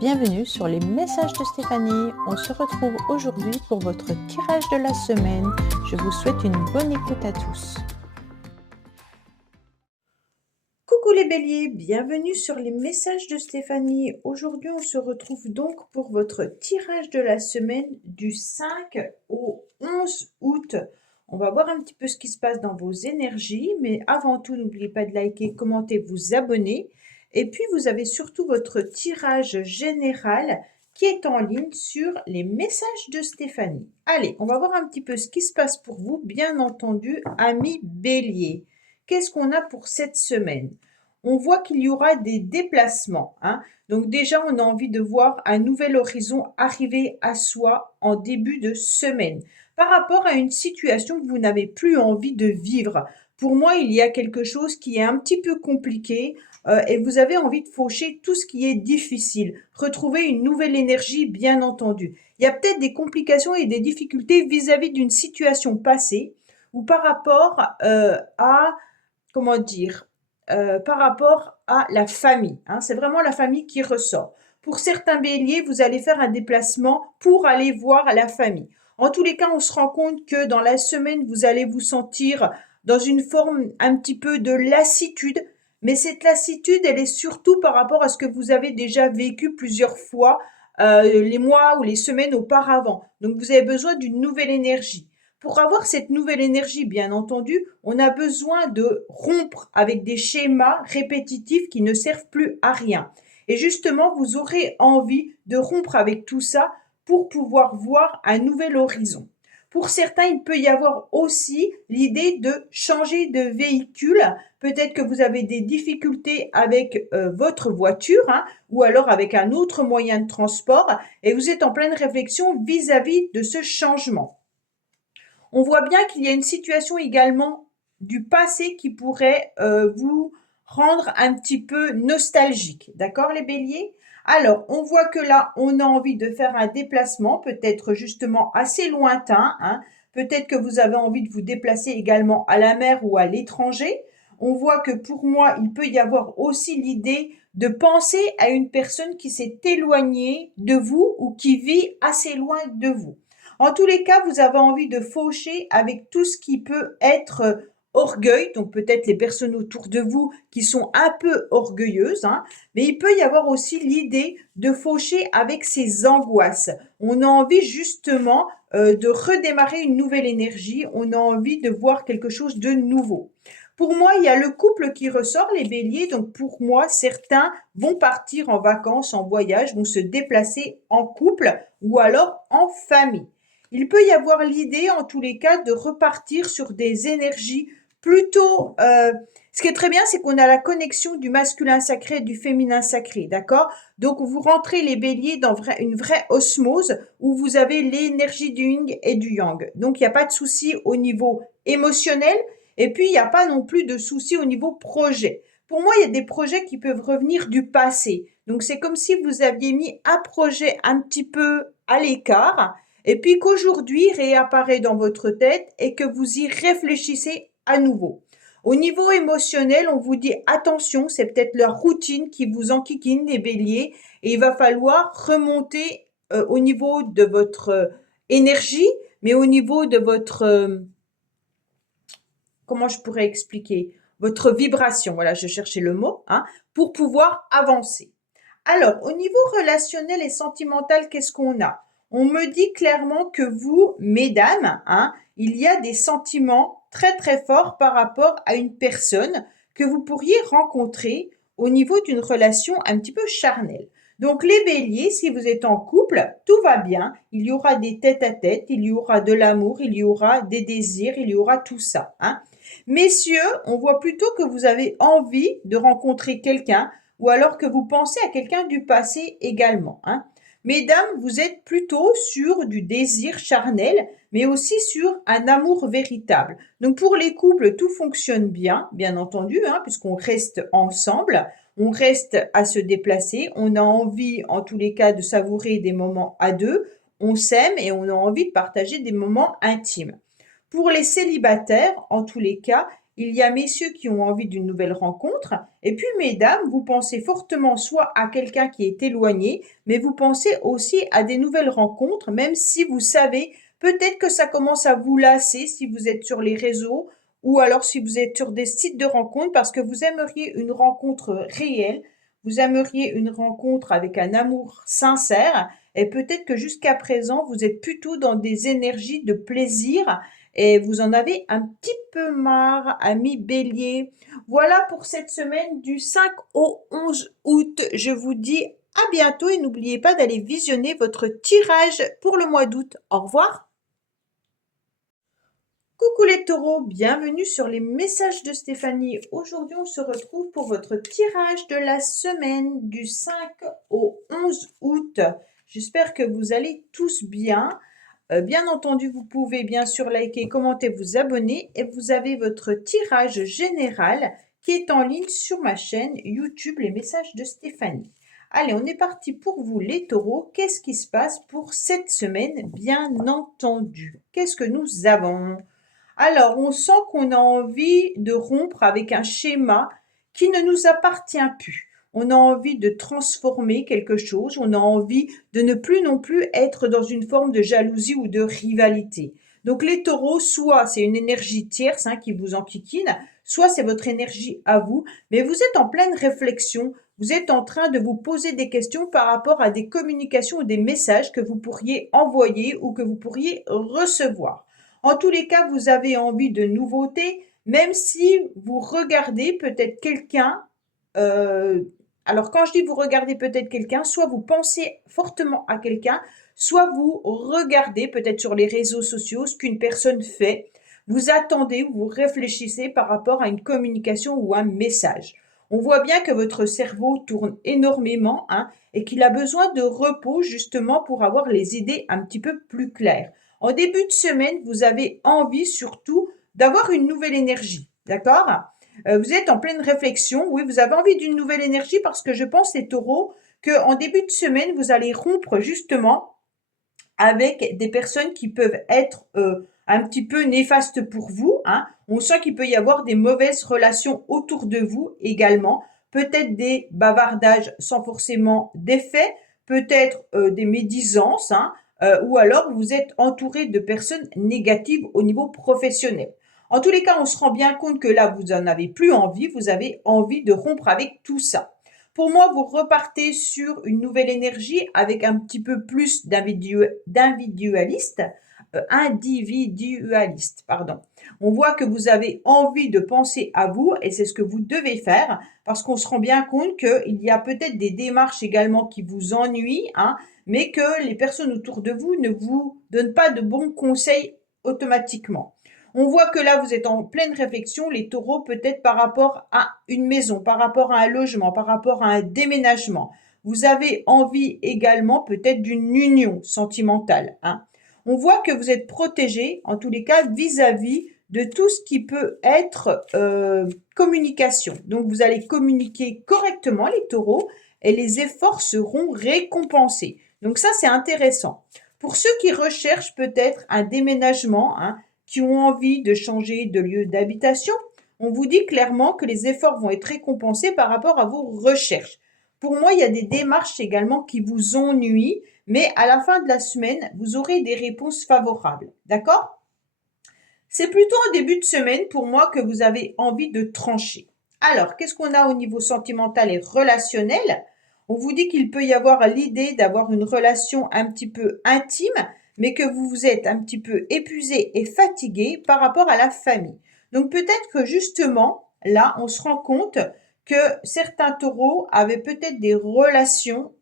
Bienvenue sur les messages de Stéphanie. On se retrouve aujourd'hui pour votre tirage de la semaine. Je vous souhaite une bonne écoute à tous. Coucou les béliers, bienvenue sur les messages de Stéphanie. Aujourd'hui, on se retrouve donc pour votre tirage de la semaine du 5 au 11 août. On va voir un petit peu ce qui se passe dans vos énergies, mais avant tout, n'oubliez pas de liker, commenter, vous abonner. Et puis, vous avez surtout votre tirage général qui est en ligne sur les messages de Stéphanie. Allez, on va voir un petit peu ce qui se passe pour vous, bien entendu, amis béliers. Qu'est-ce qu'on a pour cette semaine? On voit qu'il y aura des déplacements, hein. Donc déjà, on a envie de voir un nouvel horizon arriver à soi en début de semaine par rapport à une situation que vous n'avez plus envie de vivre. Pour moi, il y a quelque chose qui est un petit peu compliqué et vous avez envie de faucher tout ce qui est difficile. Retrouver une nouvelle énergie, bien entendu. Il y a peut-être des complications et des difficultés vis-à-vis d'une situation passée ou par rapport à, comment dire, par rapport à la famille, hein. C'est vraiment la famille qui ressort. Pour certains béliers, vous allez faire un déplacement pour aller voir la famille. En tous les cas, on se rend compte que dans la semaine, vous allez vous sentir dans une forme un petit peu de lassitude, mais cette lassitude, elle est surtout par rapport à ce que vous avez déjà vécu plusieurs fois les mois ou les semaines auparavant. Donc, vous avez besoin d'une nouvelle énergie. Pour avoir cette nouvelle énergie, bien entendu, on a besoin de rompre avec des schémas répétitifs qui ne servent plus à rien. Et justement, vous aurez envie de rompre avec tout ça pour pouvoir voir un nouvel horizon. Pour certains, il peut y avoir aussi l'idée de changer de véhicule. Peut-être que vous avez des difficultés avec votre voiture, hein, ou alors avec un autre moyen de transport et vous êtes en pleine réflexion vis-à-vis de ce changement. On voit bien qu'il y a une situation également du passé qui pourrait vous rendre un petit peu nostalgique. D'accord les béliers? Alors, on voit que là, on a envie de faire un déplacement, peut-être justement assez lointain, hein. Peut-être que vous avez envie de vous déplacer également à la mer ou à l'étranger. On voit que pour moi, il peut y avoir aussi l'idée de penser à une personne qui s'est éloignée de vous ou qui vit assez loin de vous. En tous les cas, vous avez envie de faucher avec tout ce qui peut être orgueil, donc peut-être les personnes autour de vous qui sont un peu orgueilleuses, hein, mais il peut y avoir aussi l'idée de faucher avec ses angoisses. On a envie justement de redémarrer une nouvelle énergie, on a envie de voir quelque chose de nouveau. Pour moi, il y a le couple qui ressort, les béliers, donc pour moi, certains vont partir en vacances, en voyage, vont se déplacer en couple ou alors en famille. Il peut y avoir l'idée, en tous les cas, de repartir sur des énergies plutôt. Ce qui est très bien, c'est qu'on a la connexion du masculin sacré et du féminin sacré, d'accord? Donc, vous rentrez les béliers dans une vraie osmose où vous avez l'énergie du yin et du yang. Donc, il n'y a pas de souci au niveau émotionnel et puis il n'y a pas non plus de souci au niveau projet. Pour moi, il y a des projets qui peuvent revenir du passé. Donc, c'est comme si vous aviez mis un projet un petit peu à l'écart et puis qu'aujourd'hui réapparaît dans votre tête et que vous y réfléchissez à nouveau. Au niveau émotionnel, on vous dit attention, c'est peut-être leur routine qui vous enquiquine les béliers et il va falloir remonter au niveau de votre énergie, mais au niveau de votre, comment je pourrais expliquer, votre vibration, voilà, je cherchais le mot, hein, pour pouvoir avancer. Alors, au niveau relationnel et sentimental, qu'est-ce qu'on a? On me dit clairement que vous, mesdames, hein, il y a des sentiments très très forts par rapport à une personne que vous pourriez rencontrer au niveau d'une relation un petit peu charnelle. Donc les béliers, si vous êtes en couple, tout va bien, il y aura des tête-à-tête, il y aura de l'amour, il y aura des désirs, il y aura tout ça, hein. Messieurs, on voit plutôt que vous avez envie de rencontrer quelqu'un ou alors que vous pensez à quelqu'un du passé également, hein. Mesdames, vous êtes plutôt sur du désir charnel, mais aussi sur un amour véritable. Donc pour les couples, tout fonctionne bien, bien entendu, hein, puisqu'on reste ensemble, on reste à se déplacer, on a envie en tous les cas de savourer des moments à deux, on s'aime et on a envie de partager des moments intimes. Pour les célibataires, en tous les cas, il y a messieurs qui ont envie d'une nouvelle rencontre. Et puis, mesdames, vous pensez fortement soit à quelqu'un qui est éloigné, mais vous pensez aussi à des nouvelles rencontres, même si vous savez peut-être que ça commence à vous lasser si vous êtes sur les réseaux ou alors si vous êtes sur des sites de rencontres parce que vous aimeriez une rencontre réelle, vous aimeriez une rencontre avec un amour sincère et peut-être que jusqu'à présent, vous êtes plutôt dans des énergies de plaisir et vous en avez un petit peu marre, ami Bélier. Voilà pour cette semaine du 5 au 11 août. Je vous dis à bientôt et n'oubliez pas d'aller visionner votre tirage pour le mois d'août. Au revoir. Coucou les taureaux, bienvenue sur les messages de Stéphanie. Aujourd'hui, on se retrouve pour votre tirage de la semaine du 5 au 11 août. J'espère que vous allez tous bien. Bien entendu, vous pouvez bien sûr liker, commenter, vous abonner et vous avez votre tirage général qui est en ligne sur ma chaîne YouTube Les Messages de Stéphanie. Allez, on est parti pour vous les taureaux. Qu'est-ce qui se passe pour cette semaine, bien entendu? Qu'est-ce que nous avons? Alors, on sent qu'on a envie de rompre avec un schéma qui ne nous appartient plus. On a envie de transformer quelque chose, on a envie de ne plus non plus être dans une forme de jalousie ou de rivalité. Donc les taureaux, soit c'est une énergie tierce qui vous enquiquine, soit c'est votre énergie à vous, mais vous êtes en pleine réflexion, vous êtes en train de vous poser des questions par rapport à des communications ou des messages que vous pourriez envoyer ou que vous pourriez recevoir. En tous les cas, vous avez envie de nouveautés, même si vous regardez peut-être quelqu'un. Alors, quand je dis vous regardez peut-être quelqu'un, soit vous pensez fortement à quelqu'un, soit vous regardez peut-être sur les réseaux sociaux ce qu'une personne fait. Vous attendez ou vous réfléchissez par rapport à une communication ou un message. On voit bien que votre cerveau tourne énormément et qu'il a besoin de repos justement pour avoir les idées un petit peu plus claires. En début de semaine, vous avez envie surtout d'avoir une nouvelle énergie, d'accord? Vous êtes en pleine réflexion, oui, vous avez envie d'une nouvelle énergie parce que je pense, les taureaux, qu'en début de semaine, vous allez rompre justement avec des personnes qui peuvent être un petit peu néfastes pour vous. On sent qu'il peut y avoir des mauvaises relations autour de vous également, peut-être des bavardages sans forcément d'effet, peut-être des médisances, ou alors vous êtes entouré de personnes négatives au niveau professionnel. En tous les cas, on se rend bien compte que là, vous n'en avez plus envie, vous avez envie de rompre avec tout ça. Pour moi, vous repartez sur une nouvelle énergie avec un petit peu plus individualiste, pardon. On voit que vous avez envie de penser à vous et c'est ce que vous devez faire parce qu'on se rend bien compte qu'il y a peut-être des démarches également qui vous ennuient, mais que les personnes autour de vous ne vous donnent pas de bons conseils automatiquement. On voit que là, vous êtes en pleine réflexion, les taureaux, peut-être par rapport à une maison, par rapport à un logement, par rapport à un déménagement. Vous avez envie également peut-être d'une union sentimentale. On voit que vous êtes protégé, en tous les cas, vis-à-vis de tout ce qui peut être communication. Donc, vous allez communiquer correctement, les taureaux, et les efforts seront récompensés. Donc, ça, c'est intéressant. Pour ceux qui recherchent peut-être un déménagement, qui ont envie de changer de lieu d'habitation, on vous dit clairement que les efforts vont être récompensés par rapport à vos recherches. Pour moi, il y a des démarches également qui vous ennuient, mais à la fin de la semaine, vous aurez des réponses favorables. D'accord? C'est plutôt en début de semaine pour moi que vous avez envie de trancher. Alors, qu'est-ce qu'on a au niveau sentimental et relationnel? On vous dit qu'il peut y avoir l'idée d'avoir une relation un petit peu intime, mais que vous vous êtes un petit peu épuisé et fatigué par rapport à la famille. Donc peut-être que justement, là, on se rend compte que certains taureaux avaient peut-être des relations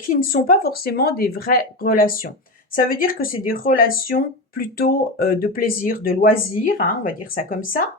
qui ne sont pas forcément des vraies relations. Ça veut dire que c'est des relations plutôt de plaisir, de loisir, on va dire ça comme ça,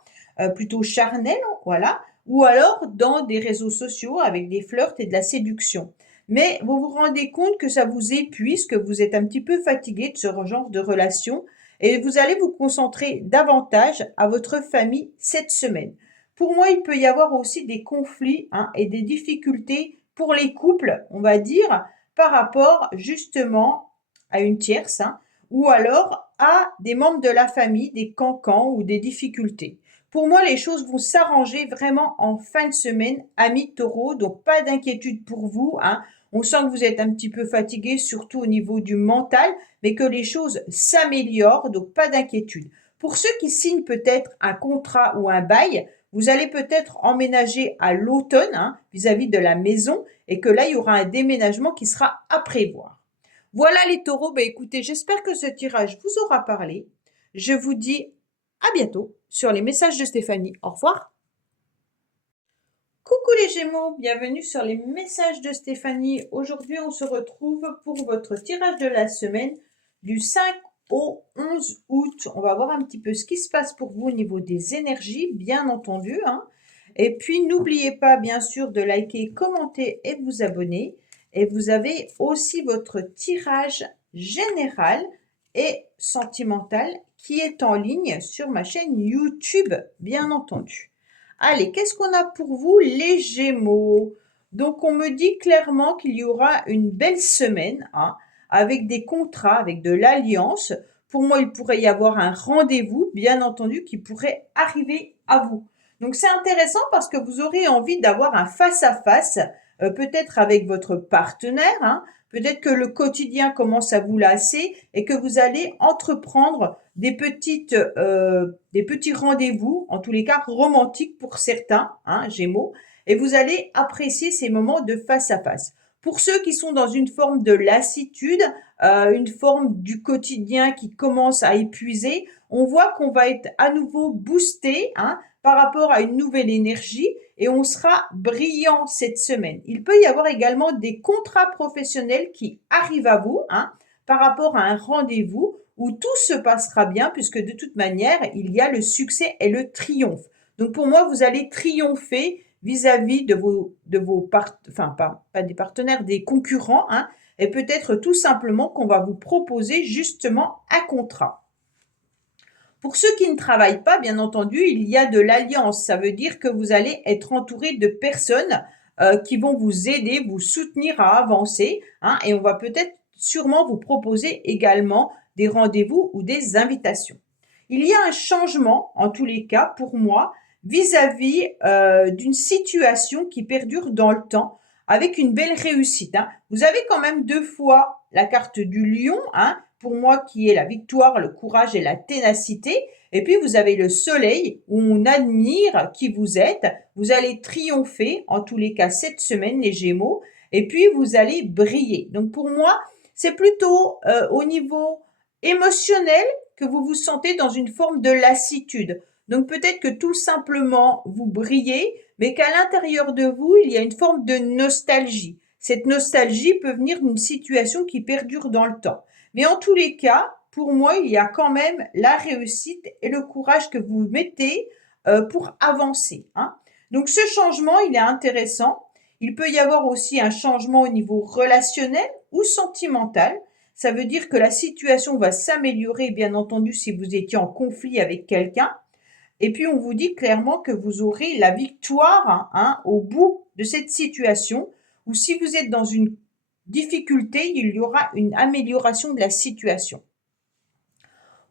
plutôt charnelles, voilà, ou alors dans des réseaux sociaux avec des flirts et de la séduction. Mais vous vous rendez compte que ça vous épuise, que vous êtes un petit peu fatigué de ce genre de relation et vous allez vous concentrer davantage à votre famille cette semaine. Pour moi, il peut y avoir aussi des conflits et des difficultés pour les couples, on va dire, par rapport justement à une tierce ou alors à des membres de la famille, des cancans ou des difficultés. Pour moi, les choses vont s'arranger vraiment en fin de semaine, amis taureaux, donc pas d'inquiétude pour vous, hein. On sent que vous êtes un petit peu fatigué, surtout au niveau du mental, mais que les choses s'améliorent, donc pas d'inquiétude. Pour ceux qui signent peut-être un contrat ou un bail, vous allez peut-être emménager à l'automne, hein, vis-à-vis de la maison, et que là, il y aura un déménagement qui sera à prévoir. Voilà les taureaux, ben écoutez, j'espère que ce tirage vous aura parlé. Je vous dis à bientôt sur les messages de Stéphanie. Au revoir. Coucou les Gémeaux, bienvenue sur les messages de Stéphanie. Aujourd'hui, on se retrouve pour votre tirage de la semaine du 5 au 11 août. On va voir un petit peu ce qui se passe pour vous au niveau des énergies, bien entendu, hein. Et puis, n'oubliez pas, bien sûr, de liker, commenter et vous abonner. Et vous avez aussi votre tirage général et sentimental qui est en ligne sur ma chaîne YouTube, bien entendu. Allez, qu'est-ce qu'on a pour vous, les Gémeaux? Donc, on me dit clairement qu'il y aura une belle semaine, hein, avec des contrats, avec de l'alliance. Pour moi, il pourrait y avoir un rendez-vous, bien entendu, qui pourrait arriver à vous. Donc, c'est intéressant parce que vous aurez envie d'avoir un face-à-face, peut-être avec votre partenaire, hein. Peut-être que le quotidien commence à vous lasser et que vous allez entreprendre des petits rendez-vous, en tous les cas romantiques pour certains, hein, Gémeaux, et vous allez apprécier ces moments de face à face. Pour ceux qui sont dans une forme de lassitude, une forme du quotidien qui commence à épuiser, on voit qu'on va être à nouveau boosté, hein, par rapport à une nouvelle énergie et on sera brillant cette semaine. Il peut y avoir également des contrats professionnels qui arrivent à vous, hein, par rapport à un rendez-vous où tout se passera bien puisque de toute manière, il y a le succès et le triomphe. Donc pour moi, vous allez triompher vis-à-vis de vos enfin pas des partenaires, des concurrents, hein, et peut-être tout simplement qu'on va vous proposer justement un contrat. Pour ceux qui ne travaillent pas, bien entendu, il y a de l'alliance. Ça veut dire que vous allez être entouré de personnes qui vont vous aider, vous soutenir à avancer, hein, et on va peut-être sûrement vous proposer également des rendez-vous ou des invitations. Il y a un changement, en tous les cas, pour moi, vis-à-vis d'une situation qui perdure dans le temps, avec une belle réussite, hein. Vous avez quand même 2 fois la carte du lion, hein, pour moi qui est la victoire, le courage et la ténacité. Et puis vous avez le soleil où on admire qui vous êtes. Vous allez triompher, en tous les cas cette semaine, les Gémeaux. Et puis vous allez briller. Donc pour moi, c'est plutôt au niveau émotionnel que vous vous sentez dans une forme de lassitude. Donc peut-être que tout simplement vous brillez, mais qu'à l'intérieur de vous, il y a une forme de nostalgie. Cette nostalgie peut venir d'une situation qui perdure dans le temps. Mais en tous les cas, pour moi, il y a quand même la réussite et le courage que vous mettez pour avancer, hein. Donc ce changement, il est intéressant. Il peut y avoir aussi un changement au niveau relationnel ou sentimental. Ça veut dire que la situation va s'améliorer, bien entendu, si vous étiez en conflit avec quelqu'un. Et puis, on vous dit clairement que vous aurez la victoire, hein, au bout de cette situation, ou si vous êtes dans une difficulté, il y aura une amélioration de la situation.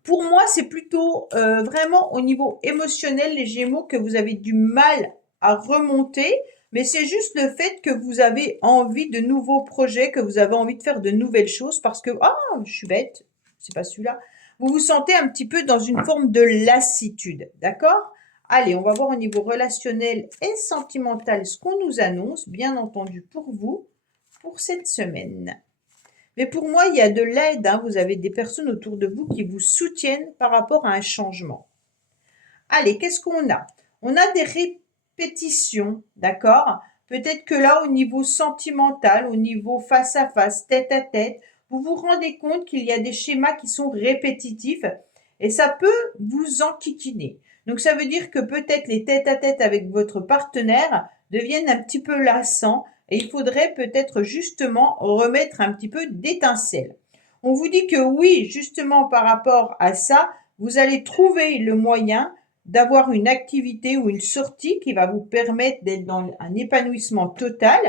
Pour moi, c'est plutôt vraiment au niveau émotionnel, les Gémeaux, que vous avez du mal à remonter, mais c'est juste le fait que vous avez envie de nouveaux projets, que vous avez envie de faire de nouvelles choses parce que, ah, je suis bête, c'est pas celui-là. Vous vous sentez un petit peu dans une forme de lassitude, d'accord? Allez, on va voir au niveau relationnel et sentimental ce qu'on nous annonce, bien entendu pour vous, pour cette semaine. Mais pour moi, il y a de l'aide, hein. Vous avez des personnes autour de vous qui vous soutiennent par rapport à un changement. Allez, qu'est-ce qu'on a? On a des répétitions, d'accord? Peut-être que là, au niveau sentimental, au niveau face à face, tête à tête, vous vous rendez compte qu'il y a des schémas qui sont répétitifs et ça peut vous enquiquiner. Donc, ça veut dire que peut-être les tête à tête avec votre partenaire deviennent un petit peu lassants et il faudrait peut-être justement remettre un petit peu d'étincelle. On vous dit que oui, justement par rapport à ça, vous allez trouver le moyen d'avoir une activité ou une sortie qui va vous permettre d'être dans un épanouissement total.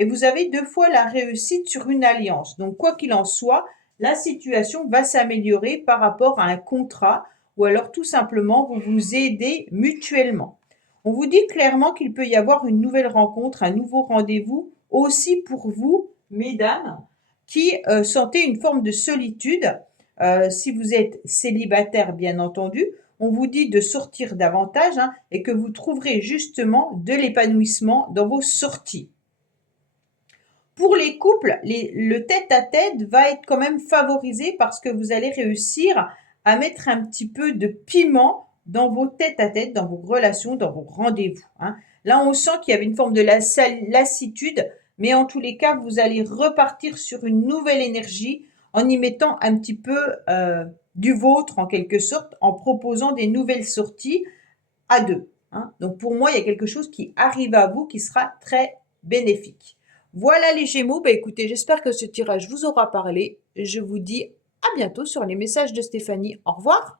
Et vous avez 2 fois la réussite sur une alliance. Donc, quoi qu'il en soit, la situation va s'améliorer par rapport à un contrat ou alors tout simplement vous vous aidez mutuellement. On vous dit clairement qu'il peut y avoir une nouvelle rencontre, un nouveau rendez-vous aussi pour vous, mesdames, qui sentez une forme de solitude. Si vous êtes célibataire, bien entendu, on vous dit de sortir davantage et que vous trouverez justement de l'épanouissement dans vos sorties. Pour les couples, le tête-à-tête va être quand même favorisé parce que vous allez réussir à mettre un petit peu de piment dans vos tête-à-tête, dans vos relations, dans vos rendez-vous. Là, on sent qu'il y avait une forme de lassitude, mais en tous les cas, vous allez repartir sur une nouvelle énergie en y mettant un petit peu du vôtre en quelque sorte, en proposant des nouvelles sorties à deux. Donc pour moi, il y a quelque chose qui arrive à vous qui sera très bénéfique. Voilà les Gémeaux. Écoutez, j'espère que ce tirage vous aura parlé. Je vous dis à bientôt sur les messages de Stéphanie. Au revoir.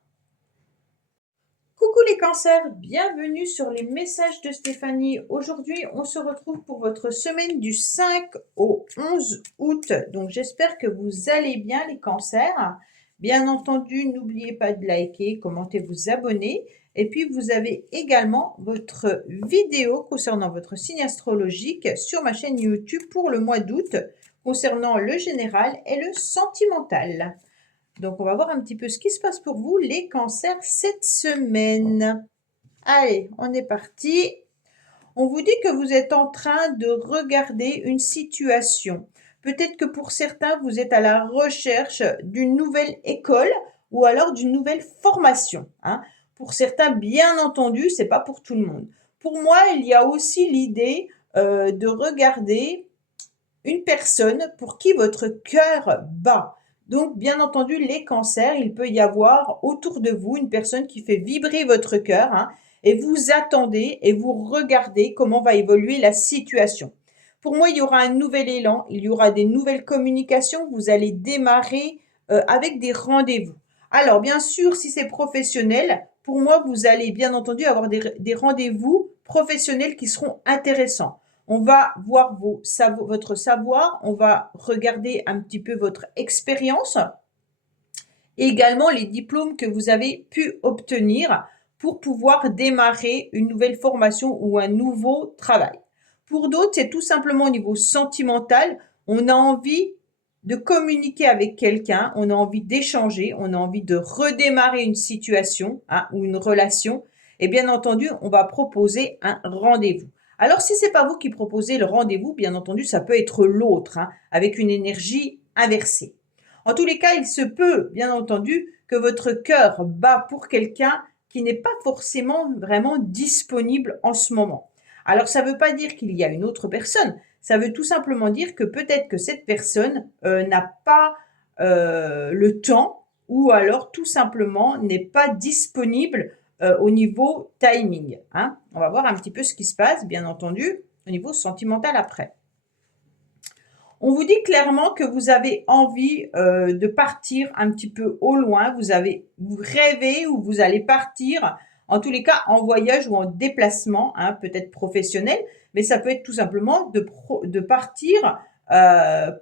Coucou les cancers, bienvenue sur les messages de Stéphanie. Aujourd'hui, on se retrouve pour votre semaine du 5 au 11 août. Donc j'espère que vous allez bien les cancers. Bien entendu, n'oubliez pas de liker, commenter, vous abonner. Et puis, vous avez également votre vidéo concernant votre signe astrologique sur ma chaîne YouTube pour le mois d'août, concernant le général et le sentimental. Donc, on va voir un petit peu ce qui se passe pour vous, les cancers, cette semaine. Allez, on est parti. On vous dit que vous êtes en train de regarder une situation. Peut-être que pour certains, vous êtes à la recherche d'une nouvelle école ou alors d'une nouvelle formation. Pour certains, bien entendu, c'est pas pour tout le monde. Pour moi, il y a aussi l'idée de regarder une personne pour qui votre cœur bat. Donc, bien entendu, les cancers, il peut y avoir autour de vous une personne qui fait vibrer votre cœur et vous attendez et vous regardez comment va évoluer la situation. Pour moi, il y aura un nouvel élan, il y aura des nouvelles communications, vous allez démarrer avec des rendez-vous. Alors, bien sûr, si c'est professionnel, pour moi, vous allez bien entendu avoir des rendez-vous professionnels qui seront intéressants. On va voir votre savoir, on va regarder un petit peu votre expérience, et également les diplômes que vous avez pu obtenir pour pouvoir démarrer une nouvelle formation ou un nouveau travail. Pour d'autres, c'est tout simplement au niveau sentimental, on a envie de communiquer avec quelqu'un, on a envie d'échanger, on a envie de redémarrer une situation ou une relation, et bien entendu, on va proposer un rendez-vous. Alors, si ce n'est pas vous qui proposez le rendez-vous, bien entendu, ça peut être l'autre, avec une énergie inversée. En tous les cas, il se peut, bien entendu, que votre cœur bat pour quelqu'un qui n'est pas forcément vraiment disponible en ce moment. Alors, ça ne veut pas dire qu'il y a une autre personne. Ça veut tout simplement dire que peut-être que cette personne n'a pas le temps ou alors tout simplement n'est pas disponible au niveau timing. On va voir un petit peu ce qui se passe, bien entendu, au niveau sentimental après. On vous dit clairement que vous avez envie de partir un petit peu au loin, vous rêvez ou vous allez partir, en tous les cas en voyage ou en déplacement, peut-être professionnel, mais ça peut être tout simplement de partir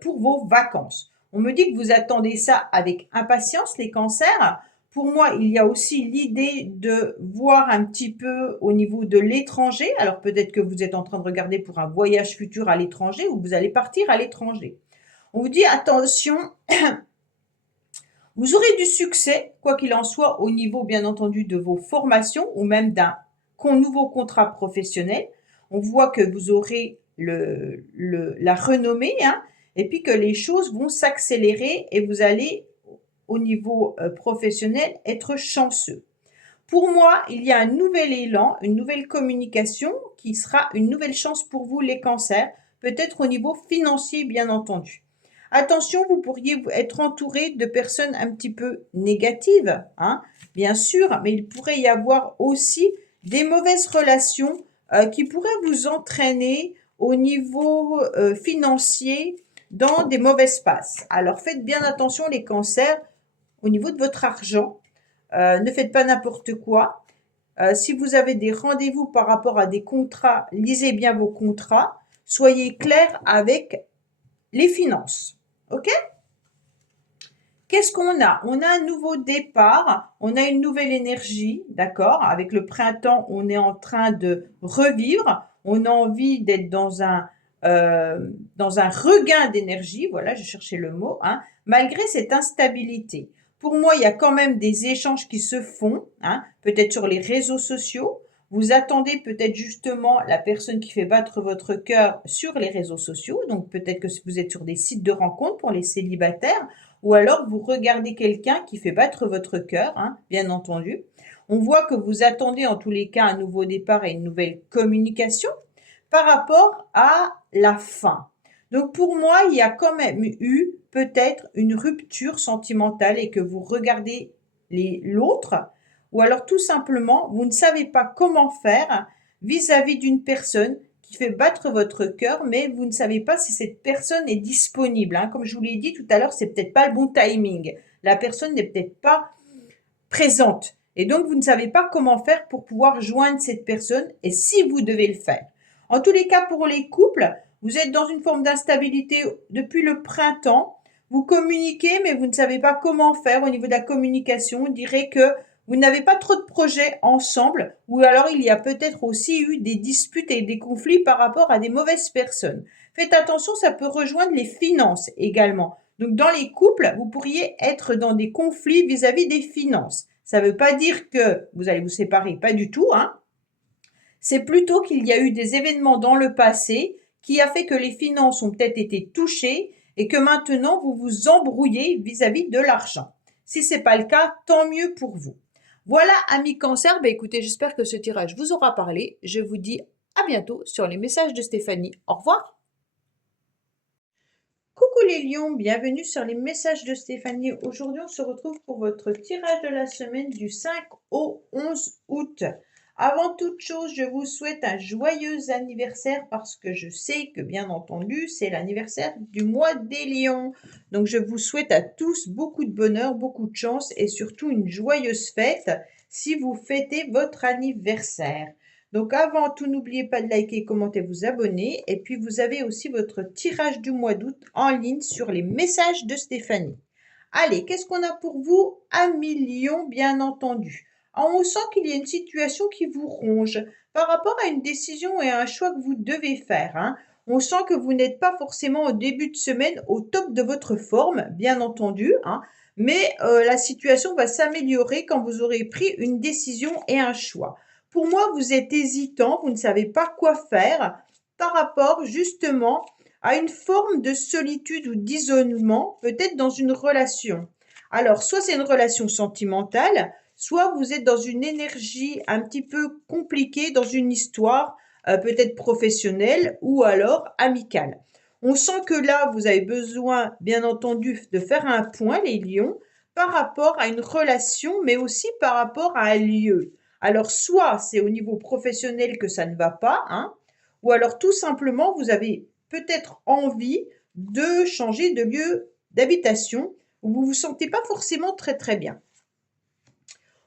pour vos vacances. On me dit que vous attendez ça avec impatience, les cancers. Pour moi, il y a aussi l'idée de voir un petit peu au niveau de l'étranger. Alors peut-être que vous êtes en train de regarder pour un voyage futur à l'étranger ou vous allez partir à l'étranger. On vous dit attention, vous aurez du succès, quoi qu'il en soit, au niveau bien entendu de vos formations ou même d'un nouveau contrat professionnel. On voit que vous aurez la renommée et puis que les choses vont s'accélérer et vous allez au niveau professionnel, être chanceux. Pour moi, il y a un nouvel élan, une nouvelle communication qui sera une nouvelle chance pour vous les cancers, peut-être au niveau financier bien entendu. Attention, vous pourriez être entouré de personnes un petit peu négatives, bien sûr, mais il pourrait y avoir aussi des mauvaises relations qui pourraient vous entraîner au niveau financier dans des mauvaises passes. Alors faites bien attention les cancers au niveau de votre argent. Ne faites pas n'importe quoi. Si vous avez des rendez-vous par rapport à des contrats, lisez bien vos contrats. Soyez clair avec les finances. OK? Qu'est-ce qu'on a? On a un nouveau départ, on a une nouvelle énergie, d'accord? Avec le printemps, on est en train de revivre, on a envie d'être dans un regain d'énergie, voilà, je cherchais le mot, hein, malgré cette instabilité. Pour moi, il y a quand même des échanges qui se font, hein, peut-être sur les réseaux sociaux. Vous attendez peut-être justement la personne qui fait battre votre cœur sur les réseaux sociaux, donc peut-être que vous êtes sur des sites de rencontres pour les célibataires, ou alors vous regardez quelqu'un qui fait battre votre cœur, hein, bien entendu. On voit que vous attendez en tous les cas un nouveau départ et une nouvelle communication par rapport à la fin. Donc pour moi, il y a quand même eu peut-être une rupture sentimentale et que vous regardez l'autre, ou alors tout simplement, vous ne savez pas comment faire vis-à-vis d'une personne qui fait battre votre cœur, mais vous ne savez pas si cette personne est disponible, hein. Comme je vous l'ai dit tout à l'heure, c'est peut-être pas le bon timing. La personne n'est peut-être pas présente. Et donc, vous ne savez pas comment faire pour pouvoir joindre cette personne et si vous devez le faire. En tous les cas, pour les couples, vous êtes dans une forme d'instabilité depuis le printemps. Vous communiquez, mais vous ne savez pas comment faire au niveau de la communication. On dirait que vous n'avez pas trop de projets ensemble, ou alors il y a peut-être aussi eu des disputes et des conflits par rapport à des mauvaises personnes. Faites attention, ça peut rejoindre les finances également. Donc dans les couples, vous pourriez être dans des conflits vis-à-vis des finances. Ça ne veut pas dire que vous allez vous séparer, pas du tout, hein. C'est plutôt qu'il y a eu des événements dans le passé qui a fait que les finances ont peut-être été touchées et que maintenant vous vous embrouillez vis-à-vis de l'argent. Si ce n'est pas le cas, tant mieux pour vous. Voilà, amis Cancer, écoutez, j'espère que ce tirage vous aura parlé. Je vous dis à bientôt sur les messages de Stéphanie. Au revoir. Coucou les lions, bienvenue sur les messages de Stéphanie. Aujourd'hui, on se retrouve pour votre tirage de la semaine du 5 au 11 août. Avant toute chose, je vous souhaite un joyeux anniversaire parce que je sais que, bien entendu, c'est l'anniversaire du mois des lions. Donc, je vous souhaite à tous beaucoup de bonheur, beaucoup de chance et surtout une joyeuse fête si vous fêtez votre anniversaire. Donc avant tout, n'oubliez pas de liker, commenter, vous abonner. Et puis vous avez aussi votre tirage du mois d'août en ligne sur les messages de Stéphanie. Allez, qu'est-ce qu'on a pour vous? Un million, bien entendu. On sent qu'il y a une situation qui vous ronge par rapport à une décision et à un choix que vous devez faire, hein. On sent que vous n'êtes pas forcément au début de semaine au top de votre forme, bien entendu, hein. Mais la situation va s'améliorer quand vous aurez pris une décision et un choix. Pour moi, vous êtes hésitant, vous ne savez pas quoi faire par rapport justement à une forme de solitude ou d'isolement, peut-être dans une relation. Alors, soit c'est une relation sentimentale, soit vous êtes dans une énergie un petit peu compliquée, dans une histoire peut-être professionnelle ou alors amicale. On sent que là, vous avez besoin, bien entendu, de faire un point, les lions, par rapport à une relation, mais aussi par rapport à un lieu. Alors, soit c'est au niveau professionnel que ça ne va pas, hein, ou alors tout simplement, vous avez peut-être envie de changer de lieu d'habitation où vous ne vous sentez pas forcément très très bien.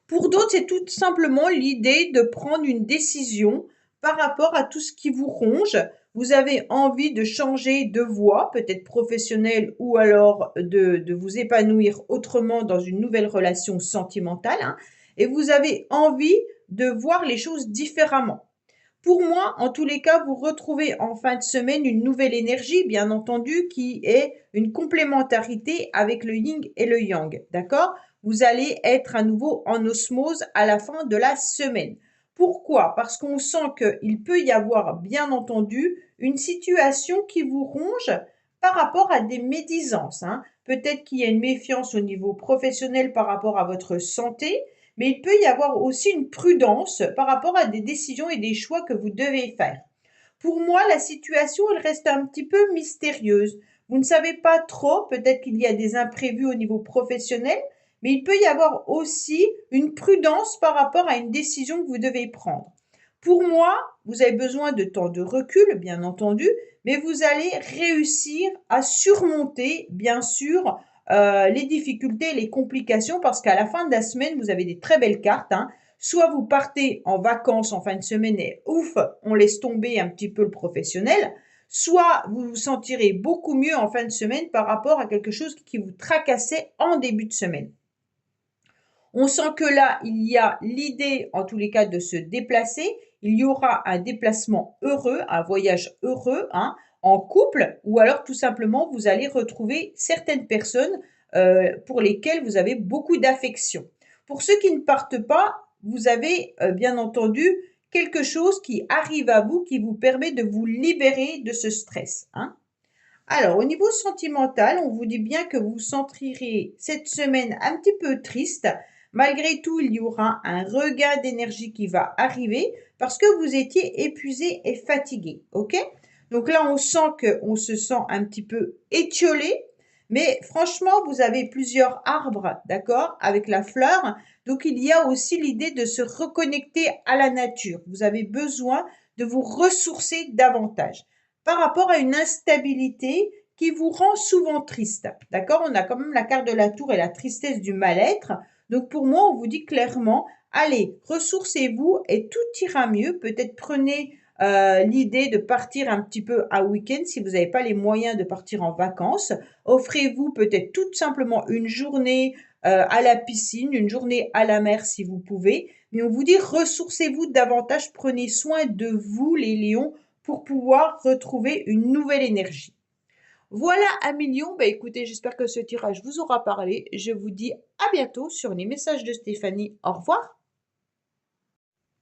Pour d'autres, c'est tout simplement l'idée de prendre une décision par rapport à tout ce qui vous ronge. Vous avez envie de changer de voie, peut-être professionnelle, ou alors de vous épanouir autrement dans une nouvelle relation sentimentale, hein, et vous avez envie de voir les choses différemment. Pour moi, en tous les cas, vous retrouvez en fin de semaine une nouvelle énergie, bien entendu, qui est une complémentarité avec le yin et le yang, d'accord? Vous allez être à nouveau en osmose à la fin de la semaine. Pourquoi? Parce qu'on sent qu'il peut y avoir, bien entendu, une situation qui vous ronge par rapport à des médisances, hein. Peut-être qu'il y a une méfiance au niveau professionnel par rapport à votre santé, mais il peut y avoir aussi une prudence par rapport à des décisions et des choix que vous devez faire. Pour moi, la situation, elle reste un petit peu mystérieuse. Vous ne savez pas trop, peut-être qu'il y a des imprévus au niveau professionnel, mais il peut y avoir aussi une prudence par rapport à une décision que vous devez prendre. Pour moi, vous avez besoin de temps de recul, bien entendu, mais vous allez réussir à surmonter, bien sûr, les difficultés, les complications, parce qu'à la fin de la semaine, vous avez des très belles cartes, hein. Soit vous partez en vacances en fin de semaine et ouf, on laisse tomber un petit peu le professionnel, soit vous vous sentirez beaucoup mieux en fin de semaine par rapport à quelque chose qui vous tracassait en début de semaine. On sent que là, il y a l'idée, en tous les cas, de se déplacer. Il y aura un déplacement heureux, un voyage heureux, hein, en couple, ou alors tout simplement, vous allez retrouver certaines personnes pour lesquelles vous avez beaucoup d'affection. Pour ceux qui ne partent pas, vous avez bien entendu quelque chose qui arrive à vous, qui vous permet de vous libérer de ce stress, hein. Alors, au niveau sentimental, on vous dit bien que vous vous sentirez cette semaine un petit peu triste. Malgré tout, il y aura un regain d'énergie qui va arriver parce que vous étiez épuisé et fatigué. OK? Donc là, on sent qu'on se sent un petit peu étiolé. Mais franchement, vous avez plusieurs arbres, d'accord, avec la fleur. Donc, il y a aussi l'idée de se reconnecter à la nature. Vous avez besoin de vous ressourcer davantage par rapport à une instabilité qui vous rend souvent triste. D'accord? On a quand même la carte de la tour et la tristesse du mal-être. Donc pour moi, on vous dit clairement, allez, ressourcez-vous et tout ira mieux. Peut-être prenez l'idée de partir un petit peu à week-end si vous n'avez pas les moyens de partir en vacances. Offrez-vous peut-être tout simplement une journée à la piscine, une journée à la mer si vous pouvez. Mais on vous dit ressourcez-vous davantage, prenez soin de vous les lions pour pouvoir retrouver une nouvelle énergie. Voilà un million. Bah écoutez, j'espère que ce tirage vous aura parlé. Je vous dis à bientôt sur les messages de Stéphanie. Au revoir.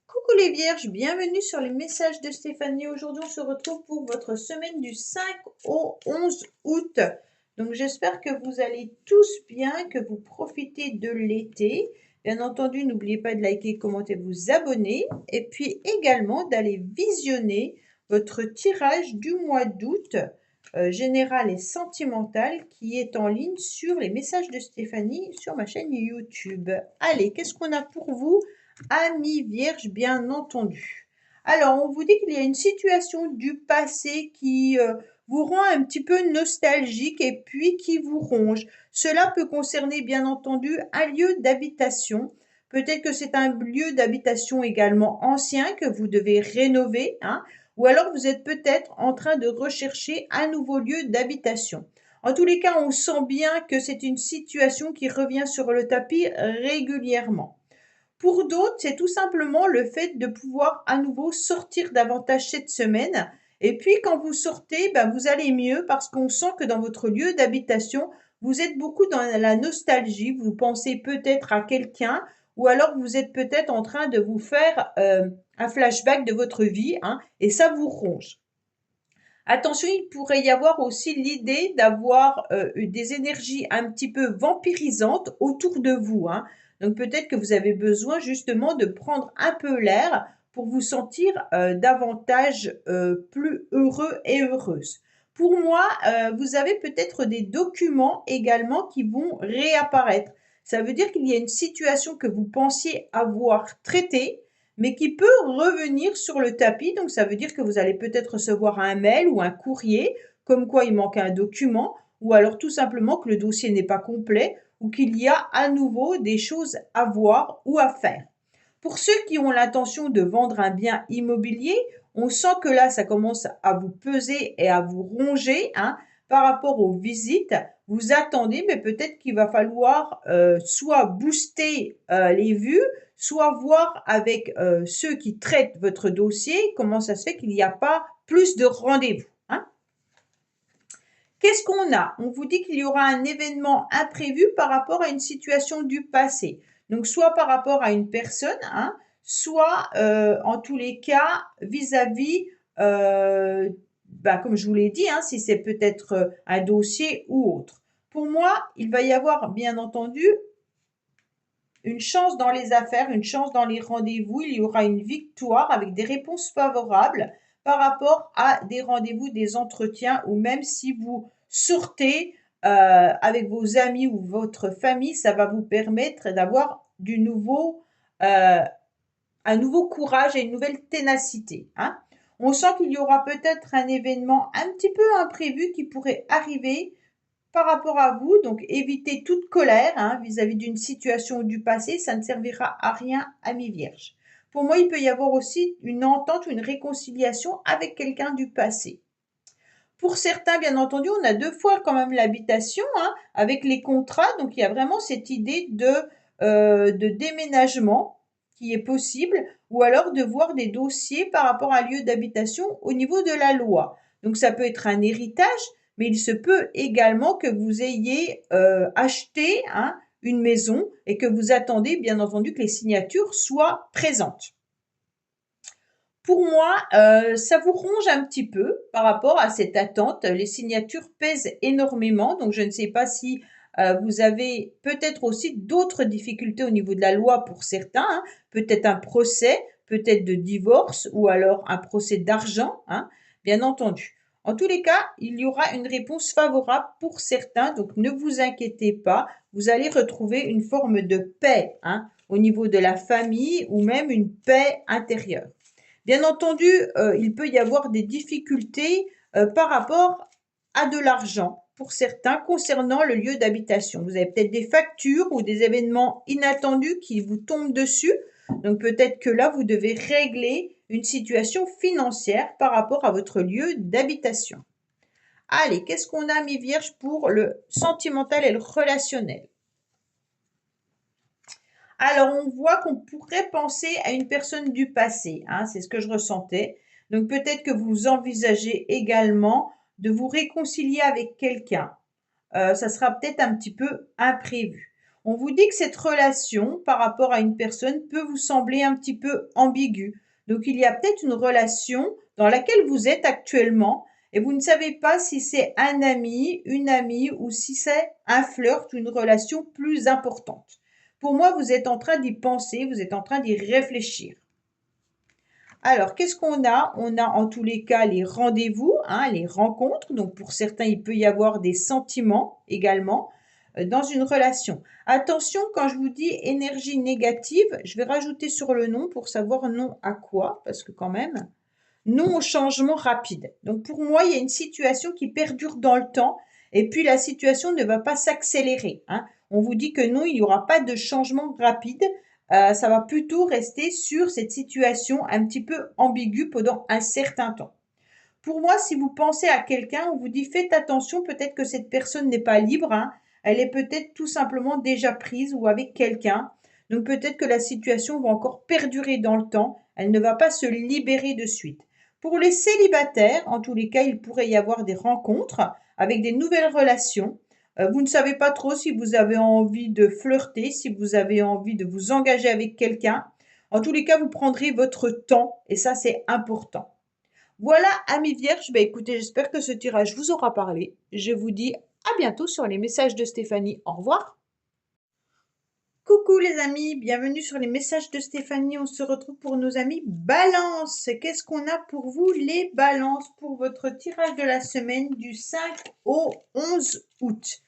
Coucou les vierges, bienvenue sur les messages de Stéphanie. Aujourd'hui, on se retrouve pour votre semaine du 5 au 11 août. Donc j'espère que vous allez tous bien, que vous profitez de l'été. Bien entendu, n'oubliez pas de liker, commenter, vous abonner. Et puis également d'aller visionner votre tirage du mois d'août. Général et sentimental qui est en ligne sur les messages de Stéphanie sur ma chaîne YouTube. Allez, qu'est-ce qu'on a pour vous, amis vierges, bien entendu? Alors, on vous dit qu'il y a une situation du passé qui vous rend un petit peu nostalgique et puis qui vous ronge. Cela peut concerner, bien entendu, un lieu d'habitation. Peut-être que c'est un lieu d'habitation également ancien que vous devez rénover, hein, ou alors vous êtes peut-être en train de rechercher un nouveau lieu d'habitation. En tous les cas, on sent bien que c'est une situation qui revient sur le tapis régulièrement. Pour d'autres, c'est tout simplement le fait de pouvoir à nouveau sortir davantage cette semaine. Et puis quand vous sortez, ben, vous allez mieux parce qu'on sent que dans votre lieu d'habitation, vous êtes beaucoup dans la nostalgie. Vous pensez peut-être à quelqu'un ou alors vous êtes peut-être en train de vous faire un flashback de votre vie, hein, et ça vous ronge. Attention, il pourrait y avoir aussi l'idée d'avoir des énergies un petit peu vampirisantes autour de vous, hein. Donc peut-être que vous avez besoin justement de prendre un peu l'air pour vous sentir davantage plus heureux et heureuse. Pour moi, vous avez peut-être des documents également qui vont réapparaître. Ça veut dire qu'il y a une situation que vous pensiez avoir traitée, mais qui peut revenir sur le tapis. Donc, ça veut dire que vous allez peut-être recevoir un mail ou un courrier, comme quoi il manque un document, ou alors tout simplement que le dossier n'est pas complet, ou qu'il y a à nouveau des choses à voir ou à faire. Pour ceux qui ont l'intention de vendre un bien immobilier, on sent que là, ça commence à vous peser et à vous ronger, hein, par rapport aux visites. Vous attendez, mais peut-être qu'il va falloir soit booster les vues, soit voir avec ceux qui traitent votre dossier comment ça se fait qu'il n'y a pas plus de rendez-vous, hein. Qu'est-ce qu'on a? On vous dit qu'il y aura un événement imprévu par rapport à une situation du passé. Donc, soit par rapport à une personne, hein, soit en tous les cas vis-à-vis, comme je vous l'ai dit, hein, si c'est peut-être un dossier ou autre. Pour moi, il va y avoir bien entendu une chance dans les affaires, une chance dans les rendez-vous. Il y aura une victoire avec des réponses favorables par rapport à des rendez-vous, des entretiens, ou même si vous sortez avec vos amis ou votre famille, ça va vous permettre d'avoir un nouveau courage et une nouvelle ténacité, hein. On sent qu'il y aura peut-être un événement un petit peu imprévu qui pourrait arriver par rapport à vous. Donc évitez toute colère, hein, vis-à-vis d'une situation du passé, ça ne servira à rien, amis vierges. Pour moi, il peut y avoir aussi une entente ou une réconciliation avec quelqu'un du passé. Pour certains, bien entendu, on a 2 fois quand même l'habitation, hein, avec les contrats. Donc, il y a vraiment cette idée de déménagement qui est possible ou alors de voir des dossiers par rapport à un lieu d'habitation au niveau de la loi. Donc, ça peut être un héritage, mais il se peut également que vous ayez acheté, hein, une maison et que vous attendez, bien entendu, que les signatures soient présentes. Pour moi, ça vous ronge un petit peu par rapport à cette attente. Les signatures pèsent énormément, donc je ne sais pas si vous avez peut-être aussi d'autres difficultés au niveau de la loi pour certains, hein. Peut-être un procès, peut-être de divorce ou alors un procès d'argent, hein, bien entendu. En tous les cas, il y aura une réponse favorable pour certains, donc ne vous inquiétez pas, vous allez retrouver une forme de paix, hein, au niveau de la famille ou même une paix intérieure. Bien entendu, il peut y avoir des difficultés par rapport à de l'argent pour certains concernant le lieu d'habitation. Vous avez peut-être des factures ou des événements inattendus qui vous tombent dessus. Donc peut-être que là, vous devez régler une situation financière par rapport à votre lieu d'habitation. Allez, qu'est-ce qu'on a, mes vierges, pour le sentimental et le relationnel? Alors, on voit qu'on pourrait penser à une personne du passé, hein, c'est ce que je ressentais. Donc, peut-être que vous envisagez également de vous réconcilier avec quelqu'un. Ça sera peut-être un petit peu imprévu. On vous dit que cette relation par rapport à une personne peut vous sembler un petit peu ambiguë. Donc, il y a peut-être une relation dans laquelle vous êtes actuellement et vous ne savez pas si c'est un ami, une amie ou si c'est un flirt ou une relation plus importante. Pour moi, vous êtes en train d'y penser, vous êtes en train d'y réfléchir. Alors, qu'est-ce qu'on a? On a en tous les cas les rendez-vous, hein, les rencontres. Donc, pour certains, il peut y avoir des sentiments également dans une relation. Attention, quand je vous dis énergie négative, je vais rajouter sur le nom pour savoir non à quoi, parce que quand même, non au changement rapide. Donc, pour moi, il y a une situation qui perdure dans le temps et puis la situation ne va pas s'accélérer, hein. On vous dit que non, il n'y aura pas de changement rapide. Ça va plutôt rester sur cette situation un petit peu ambiguë pendant un certain temps. Pour moi, si vous pensez à quelqu'un, on vous dit faites attention, peut-être que cette personne n'est pas libre, hein. Elle est peut-être tout simplement déjà prise ou avec quelqu'un. Donc peut-être que la situation va encore perdurer dans le temps. Elle ne va pas se libérer de suite. Pour les célibataires, en tous les cas, il pourrait y avoir des rencontres avec des nouvelles relations. Vous ne savez pas trop si vous avez envie de flirter, si vous avez envie de vous engager avec quelqu'un. En tous les cas, vous prendrez votre temps et ça, c'est important. Voilà, amis vierges, écoutez, j'espère que ce tirage vous aura parlé. Je vous dis à bientôt sur les messages de Stéphanie. Au revoir. Coucou les amis, bienvenue sur les messages de Stéphanie. On se retrouve pour nos amis Balance. Qu'est-ce qu'on a pour vous les Balances pour votre tirage de la semaine du 5 au 11 août?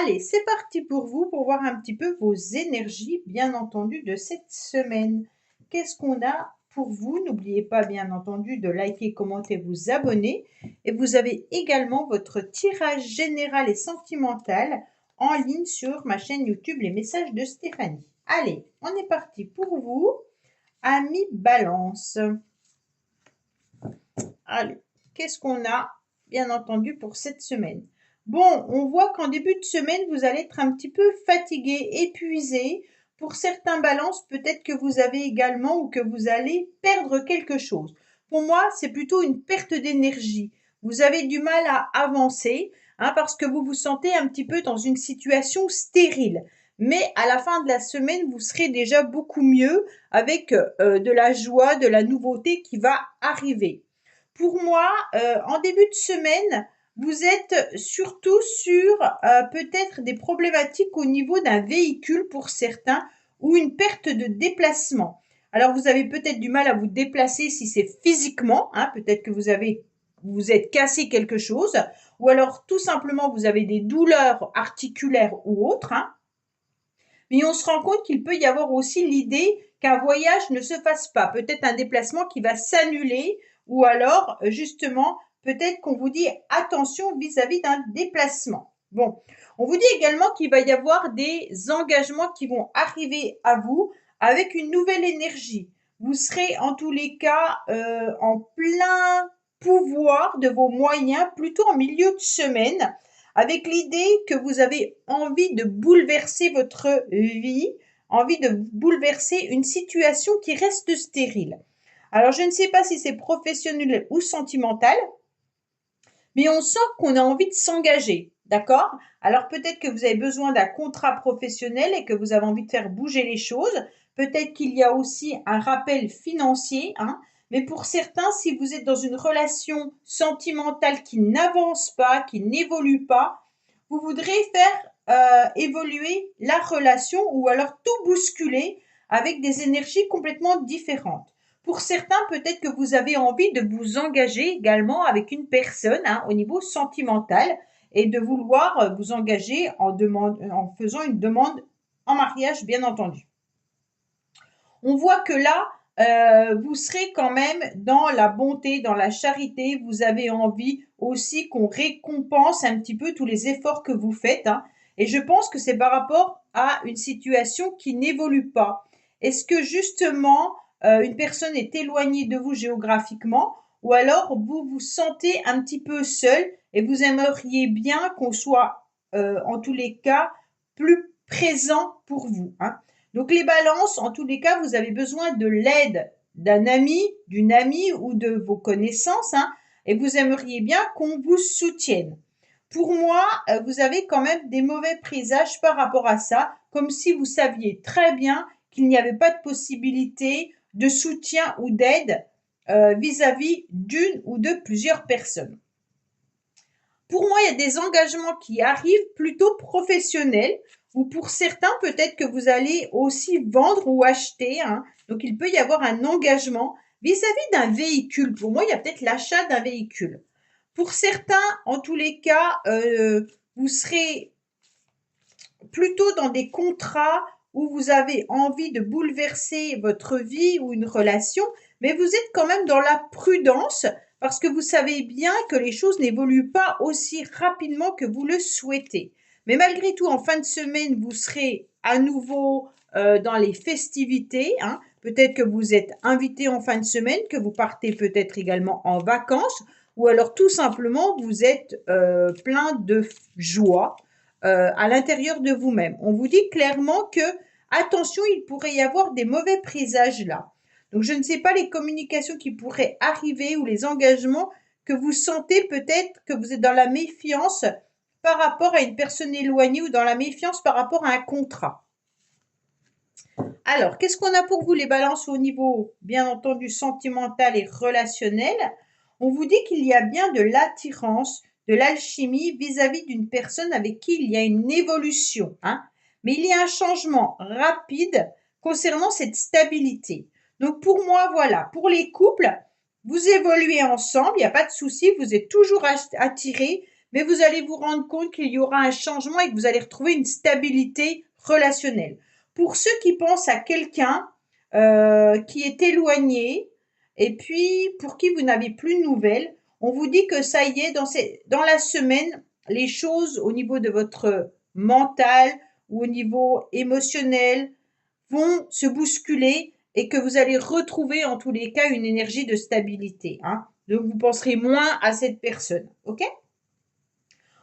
Allez, c'est parti pour vous pour voir un petit peu vos énergies, bien entendu, de cette semaine. Qu'est-ce qu'on a pour vous? N'oubliez pas, bien entendu, de liker, commenter, vous abonner. Et vous avez également votre tirage général et sentimental en ligne sur ma chaîne YouTube Les Messages de Stéphanie. Allez, on est parti pour vous, amis Balance. Allez, qu'est-ce qu'on a, bien entendu, pour cette semaine? Bon, on voit qu'en début de semaine, vous allez être un petit peu fatigué, épuisé. Pour certains balances, peut-être que vous avez également ou que vous allez perdre quelque chose. Pour moi, c'est plutôt une perte d'énergie. Vous avez du mal à avancer, hein, parce que vous vous sentez un petit peu dans une situation stérile. Mais à la fin de la semaine, vous serez déjà beaucoup mieux avec de la joie, de la nouveauté qui va arriver. Pour moi, en début de semaine, vous êtes surtout sur peut-être des problématiques au niveau d'un véhicule pour certains ou une perte de déplacement. Alors, vous avez peut-être du mal à vous déplacer si c'est physiquement, hein, peut-être que vous êtes cassé quelque chose, ou alors tout simplement vous avez des douleurs articulaires ou autres, hein. Mais on se rend compte qu'il peut y avoir aussi l'idée qu'un voyage ne se fasse pas, peut-être un déplacement qui va s'annuler, ou alors justement peut-être qu'on vous dit attention vis-à-vis d'un déplacement. Bon, on vous dit également qu'il va y avoir des engagements qui vont arriver à vous avec une nouvelle énergie. Vous serez en tous les cas en plein pouvoir, de vos moyens, plutôt en milieu de semaine, avec l'idée que vous avez envie de bouleverser votre vie, envie de bouleverser une situation qui reste stérile. Alors, je ne sais pas si c'est professionnel ou sentimental, mais on sent qu'on a envie de s'engager, d'accord? Alors, peut-être que vous avez besoin d'un contrat professionnel et que vous avez envie de faire bouger les choses. Peut-être qu'il y a aussi un rappel financier, hein. Mais pour certains, si vous êtes dans une relation sentimentale qui n'avance pas, qui n'évolue pas, vous voudrez faire évoluer la relation ou alors tout bousculer avec des énergies complètement différentes. Pour certains, peut-être que vous avez envie de vous engager également avec une personne, hein, au niveau sentimental et de vouloir vous engager en faisant une demande en mariage, bien entendu. On voit que là, vous serez quand même dans la bonté, dans la charité. Vous avez envie aussi qu'on récompense un petit peu tous les efforts que vous faites, hein. Et je pense que c'est par rapport à une situation qui n'évolue pas. Est-ce que justement, une personne est éloignée de vous géographiquement ou alors vous vous sentez un petit peu seul et vous aimeriez bien qu'on soit, en tous les cas, plus présent pour vous, hein. Donc les balances, en tous les cas, vous avez besoin de l'aide d'un ami, d'une amie ou de vos connaissances, hein, et vous aimeriez bien qu'on vous soutienne. Pour moi, vous avez quand même des mauvais présages par rapport à ça, comme si vous saviez très bien qu'il n'y avait pas de possibilité de soutien ou d'aide vis-à-vis d'une ou de plusieurs personnes. Pour moi, il y a des engagements qui arrivent plutôt professionnels ou pour certains, peut-être que vous allez aussi vendre ou acheter, hein. Donc, il peut y avoir un engagement vis-à-vis d'un véhicule. Pour moi, il y a peut-être l'achat d'un véhicule. Pour certains, en tous les cas, vous serez plutôt dans des contrats où vous avez envie de bouleverser votre vie ou une relation, mais vous êtes quand même dans la prudence parce que vous savez bien que les choses n'évoluent pas aussi rapidement que vous le souhaitez. Mais malgré tout, en fin de semaine, vous serez à nouveau dans les festivités, hein. Peut-être que vous êtes invité en fin de semaine, que vous partez peut-être également en vacances, ou alors tout simplement vous êtes plein de joie à l'intérieur de vous-même. On vous dit clairement que, attention, il pourrait y avoir des mauvais présages là. Donc, je ne sais pas les communications qui pourraient arriver ou les engagements que vous sentez peut-être que vous êtes dans la méfiance par rapport à une personne éloignée ou dans la méfiance par rapport à un contrat. Alors, qu'est-ce qu'on a pour vous les balances au niveau, bien entendu, sentimental et relationnel? On vous dit qu'il y a bien de l'attirance, de l'alchimie vis-à-vis d'une personne avec qui il y a une évolution, hein. Mais il y a un changement rapide concernant cette stabilité. Donc pour moi, voilà, pour les couples, vous évoluez ensemble, il n'y a pas de souci, vous êtes toujours attirés, mais vous allez vous rendre compte qu'il y aura un changement et que vous allez retrouver une stabilité relationnelle. Pour ceux qui pensent à quelqu'un qui est éloigné et puis pour qui vous n'avez plus de nouvelles, on vous dit que ça y est, dans la semaine, les choses au niveau de votre mental ou au niveau émotionnel vont se bousculer et que vous allez retrouver en tous les cas une énergie de stabilité, hein. Donc vous penserez moins à cette personne, ok?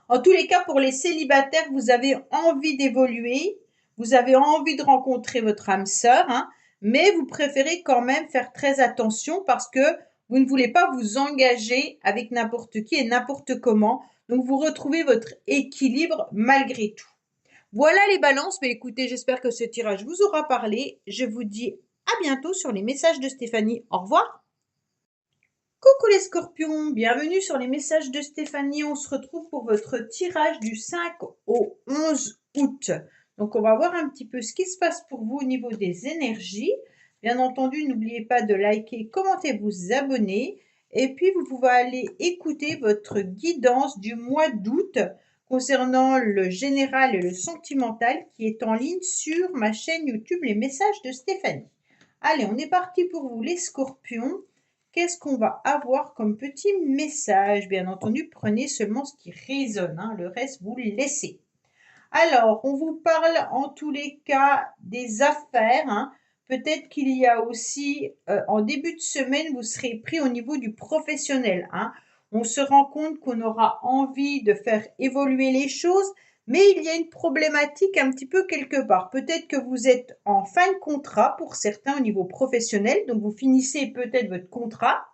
En tous les cas, pour les célibataires, vous avez envie d'évoluer, vous avez envie de rencontrer votre âme sœur, hein, mais vous préférez quand même faire très attention parce que vous ne voulez pas vous engager avec n'importe qui et n'importe comment. Donc, vous retrouvez votre équilibre malgré tout. Voilà les balances. Mais écoutez, j'espère que ce tirage vous aura parlé. Je vous dis à bientôt sur les messages de Stéphanie. Au revoir. Coucou les scorpions, bienvenue sur les messages de Stéphanie. On se retrouve pour votre tirage du 5 au 11 août. Donc on va voir un petit peu ce qui se passe pour vous au niveau des énergies. Bien entendu, n'oubliez pas de liker, commenter, vous abonner. Et puis vous pouvez aller écouter votre guidance du mois d'août concernant le général et le sentimental qui est en ligne sur ma chaîne YouTube Les Messages de Stéphanie. Allez, on est parti pour vous les scorpions. Qu'est-ce qu'on va avoir comme petit message? Bien entendu, prenez seulement ce qui résonne, hein, le reste, vous le laissez. Alors, on vous parle en tous les cas des affaires, hein. peut-être qu'il y a aussi, en début de semaine, vous serez pris au niveau du professionnel, hein. On se rend compte qu'on aura envie de faire évoluer les choses, mais il y a une problématique un petit peu quelque part. Peut-être que vous êtes en fin de contrat pour certains au niveau professionnel, donc vous finissez peut-être votre contrat,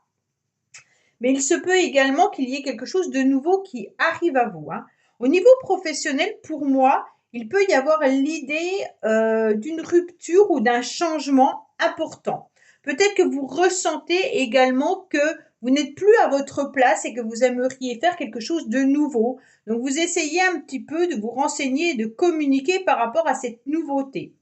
mais il se peut également qu'il y ait quelque chose de nouveau qui arrive à vous, hein. Au niveau professionnel, pour moi, il peut y avoir l'idée d'une rupture ou d'un changement important. Peut-être que vous ressentez également que vous n'êtes plus à votre place et que vous aimeriez faire quelque chose de nouveau. Donc vous essayez un petit peu de vous renseigner et de communiquer par rapport à cette nouveauté.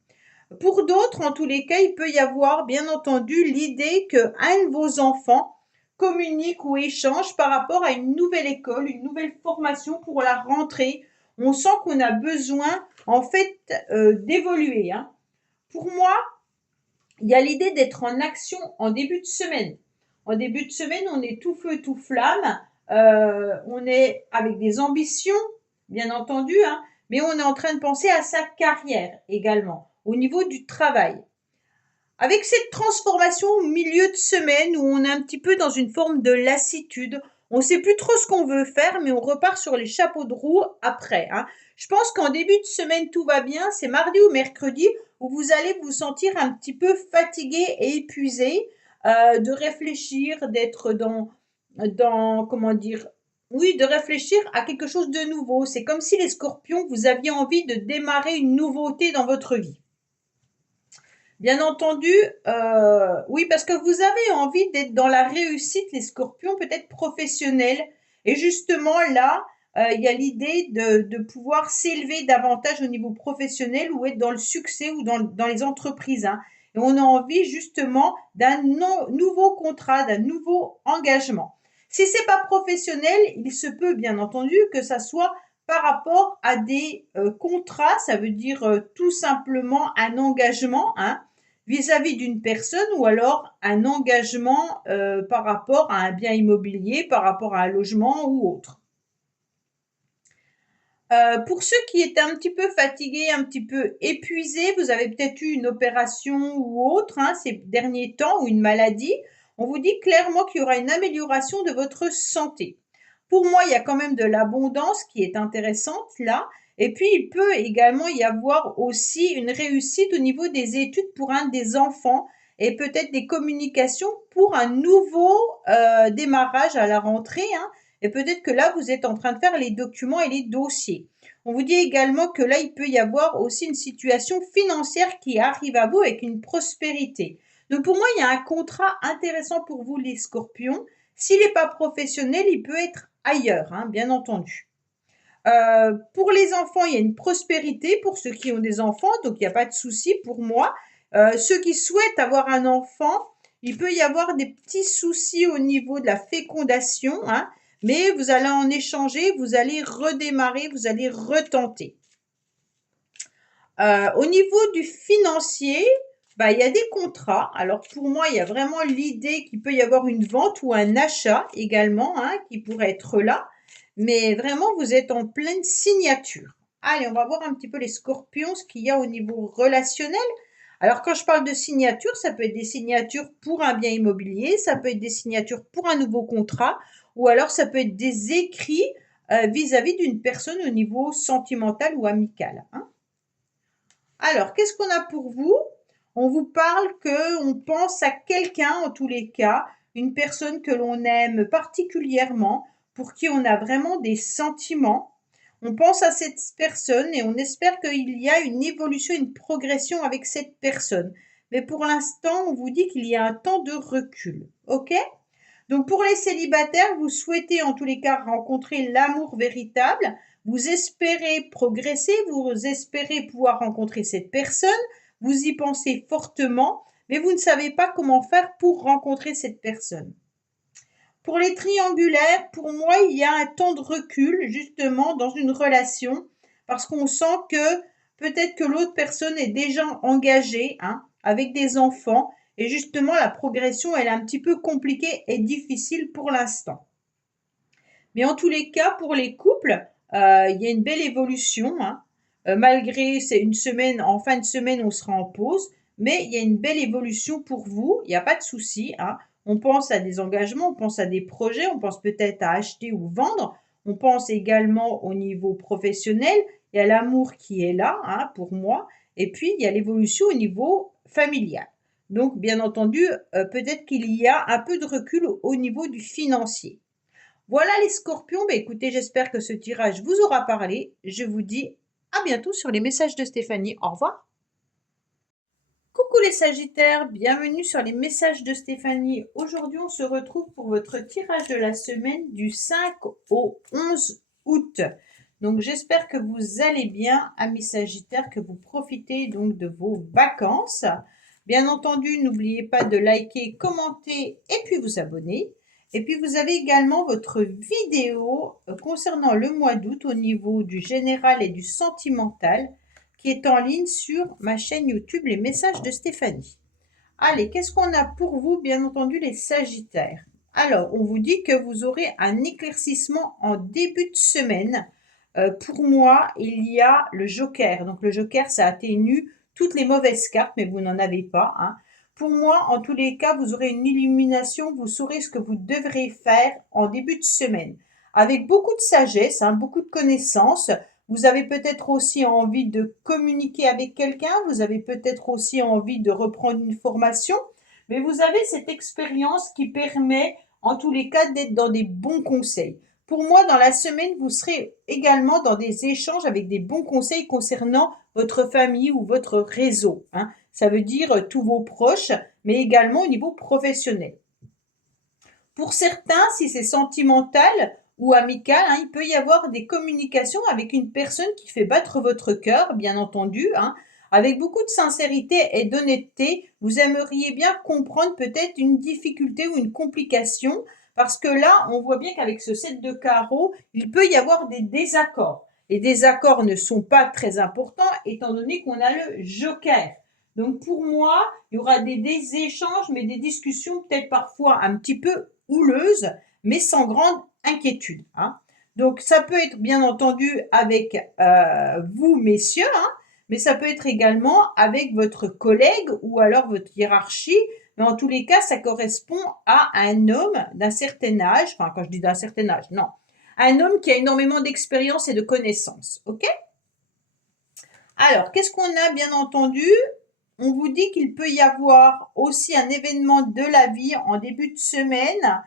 Pour d'autres, en tous les cas, il peut y avoir, bien entendu, l'idée qu'un de vos enfants communique ou échange par rapport à une nouvelle école, une nouvelle formation pour la rentrée. On sent qu'on a besoin, en fait, d'évoluer, hein. Pour moi, il y a l'idée d'être en action en début de semaine. En début de semaine, on est tout feu, tout flamme. On est avec des ambitions, bien entendu, hein, mais on est en train de penser à sa carrière également, au niveau du travail. Avec cette transformation au milieu de semaine où on est un petit peu dans une forme de lassitude, on ne sait plus trop ce qu'on veut faire, mais on repart sur les chapeaux de roue après, hein. Je pense qu'en début de semaine, tout va bien. C'est mardi ou mercredi où vous allez vous sentir un petit peu fatigué et épuisé de réfléchir, d'être comment dire, oui, de réfléchir à quelque chose de nouveau. C'est comme si les scorpions, vous aviez envie de démarrer une nouveauté dans votre vie. Bien entendu, oui, parce que vous avez envie d'être dans la réussite, les scorpions, peut-être professionnels. Et justement, là, il y a l'idée de pouvoir s'élever davantage au niveau professionnel ou être dans le succès ou dans les entreprises, hein. Et on a envie justement d'un nouveau contrat, d'un nouveau engagement. Si c'est pas professionnel, il se peut bien entendu que ça soit par rapport à des contrats, ça veut dire tout simplement un engagement, hein, vis-à-vis d'une personne ou alors un engagement par rapport à un bien immobilier, par rapport à un logement ou autre. Pour ceux qui étaient un petit peu fatigués, un petit peu épuisés, vous avez peut-être eu une opération ou autre, hein, ces derniers temps ou une maladie, on vous dit clairement qu'il y aura une amélioration de votre santé. Pour moi, il y a quand même de l'abondance qui est intéressante là. Et puis, il peut également y avoir aussi une réussite au niveau des études pour un des enfants et peut-être des communications pour un nouveau démarrage à la rentrée, hein. Et peut-être que là, vous êtes en train de faire les documents et les dossiers. On vous dit également que là, il peut y avoir aussi une situation financière qui arrive à vous avec une prospérité. Donc pour moi, il y a un contrat intéressant pour vous, les scorpions. S'il n'est pas professionnel, il peut être ailleurs, hein, bien entendu. Pour les enfants, il y a une prospérité pour ceux qui ont des enfants, donc il n'y a pas de souci pour moi. Ceux qui souhaitent avoir un enfant, il peut y avoir des petits soucis au niveau de la fécondation, hein, mais vous allez en échanger, vous allez redémarrer, vous allez retenter. Au niveau du financier, bah, il y a des contrats. Alors pour moi, il y a vraiment l'idée qu'il peut y avoir une vente ou un achat également, hein, qui pourrait être là. Mais vraiment, vous êtes en pleine signature. Allez, on va voir un petit peu les scorpions, ce qu'il y a au niveau relationnel. Alors quand je parle de signature, ça peut être des signatures pour un bien immobilier, ça peut être des signatures pour un nouveau contrat, ou alors ça peut être des écrits vis-à-vis d'une personne au niveau sentimental ou amical, hein. Alors, qu'est-ce qu'on a pour vous? On vous parle qu'on pense à quelqu'un, en tous les cas, une personne que l'on aime particulièrement, pour qui on a vraiment des sentiments. On pense à cette personne et on espère qu'il y a une évolution, une progression avec cette personne. Mais pour l'instant, on vous dit qu'il y a un temps de recul. OK? Donc pour les célibataires, vous souhaitez en tous les cas rencontrer l'amour véritable, vous espérez progresser, vous espérez pouvoir rencontrer cette personne, vous y pensez fortement, mais vous ne savez pas comment faire pour rencontrer cette personne. Pour les triangulaires, pour moi, il y a un temps de recul justement dans une relation parce qu'on sent que peut-être que l'autre personne est déjà engagée, hein, avec des enfants et justement la progression elle est un petit peu compliquée et difficile pour l'instant. Mais en tous les cas, pour les couples, il y a une belle évolution, hein. Malgré c'est une semaine, en fin de semaine, on sera en pause, mais il y a une belle évolution pour vous, il n'y a pas de souci, hein. On pense à des engagements, on pense à des projets, on pense peut-être à acheter ou vendre, on pense également au niveau professionnel, il y a l'amour qui est là, hein, pour moi, et puis il y a l'évolution au niveau familial. Donc, bien entendu, peut-être qu'il y a un peu de recul au niveau du financier. Voilà les scorpions, bah, écoutez, j'espère que ce tirage vous aura parlé. Je vous dis à bientôt sur les messages de Stéphanie. Au revoir. Coucou les sagittaires, bienvenue sur les messages de Stéphanie. Aujourd'hui, on se retrouve pour votre tirage de la semaine du 5 au 11 août. Donc, j'espère que vous allez bien, amis sagittaires, que vous profitez donc de vos vacances. Bien entendu, n'oubliez pas de liker, commenter et puis vous abonner. Et puis, vous avez également votre vidéo concernant le mois d'août au niveau du général et du sentimental qui est en ligne sur ma chaîne YouTube Les Messages de Stéphanie. Allez, qu'est-ce qu'on a pour vous, bien entendu, les sagittaires? Alors, on vous dit que vous aurez un éclaircissement en début de semaine. Pour moi, il y a le joker. Donc, le joker, ça atténue toutes les mauvaises cartes, mais vous n'en avez pas, hein. Pour moi, en tous les cas, vous aurez une illumination, vous saurez ce que vous devrez faire en début de semaine. Avec beaucoup de sagesse, hein, beaucoup de connaissances. Vous avez peut-être aussi envie de communiquer avec quelqu'un, vous avez peut-être aussi envie de reprendre une formation, mais vous avez cette expérience qui permet, en tous les cas, d'être dans des bons conseils. Pour moi, dans la semaine, vous serez également dans des échanges avec des bons conseils concernant votre famille ou votre réseau, hein. Ça veut dire tous vos proches, mais également au niveau professionnel. Pour certains, si c'est sentimental ou amical, hein, il peut y avoir des communications avec une personne qui fait battre votre cœur, bien entendu, hein. Avec beaucoup de sincérité et d'honnêteté, vous aimeriez bien comprendre peut-être une difficulté ou une complication, parce que là, on voit bien qu'avec ce 7 de carreau, il peut y avoir des désaccords. Les désaccords ne sont pas très importants, étant donné qu'on a le joker. Donc pour moi, il y aura des échanges, mais des discussions peut-être parfois un petit peu houleuses, mais sans grande inquiétude, hein. Donc ça peut être bien entendu avec vous, messieurs, hein, mais ça peut être également avec votre collègue ou alors votre hiérarchie. Mais en tous les cas, ça correspond à un homme d'un certain âge, enfin quand je dis d'un certain âge, non, un homme qui a énormément d'expérience et de connaissances, ok? Alors, qu'est-ce qu'on a bien entendu? On vous dit qu'il peut y avoir aussi un événement de la vie en début de semaine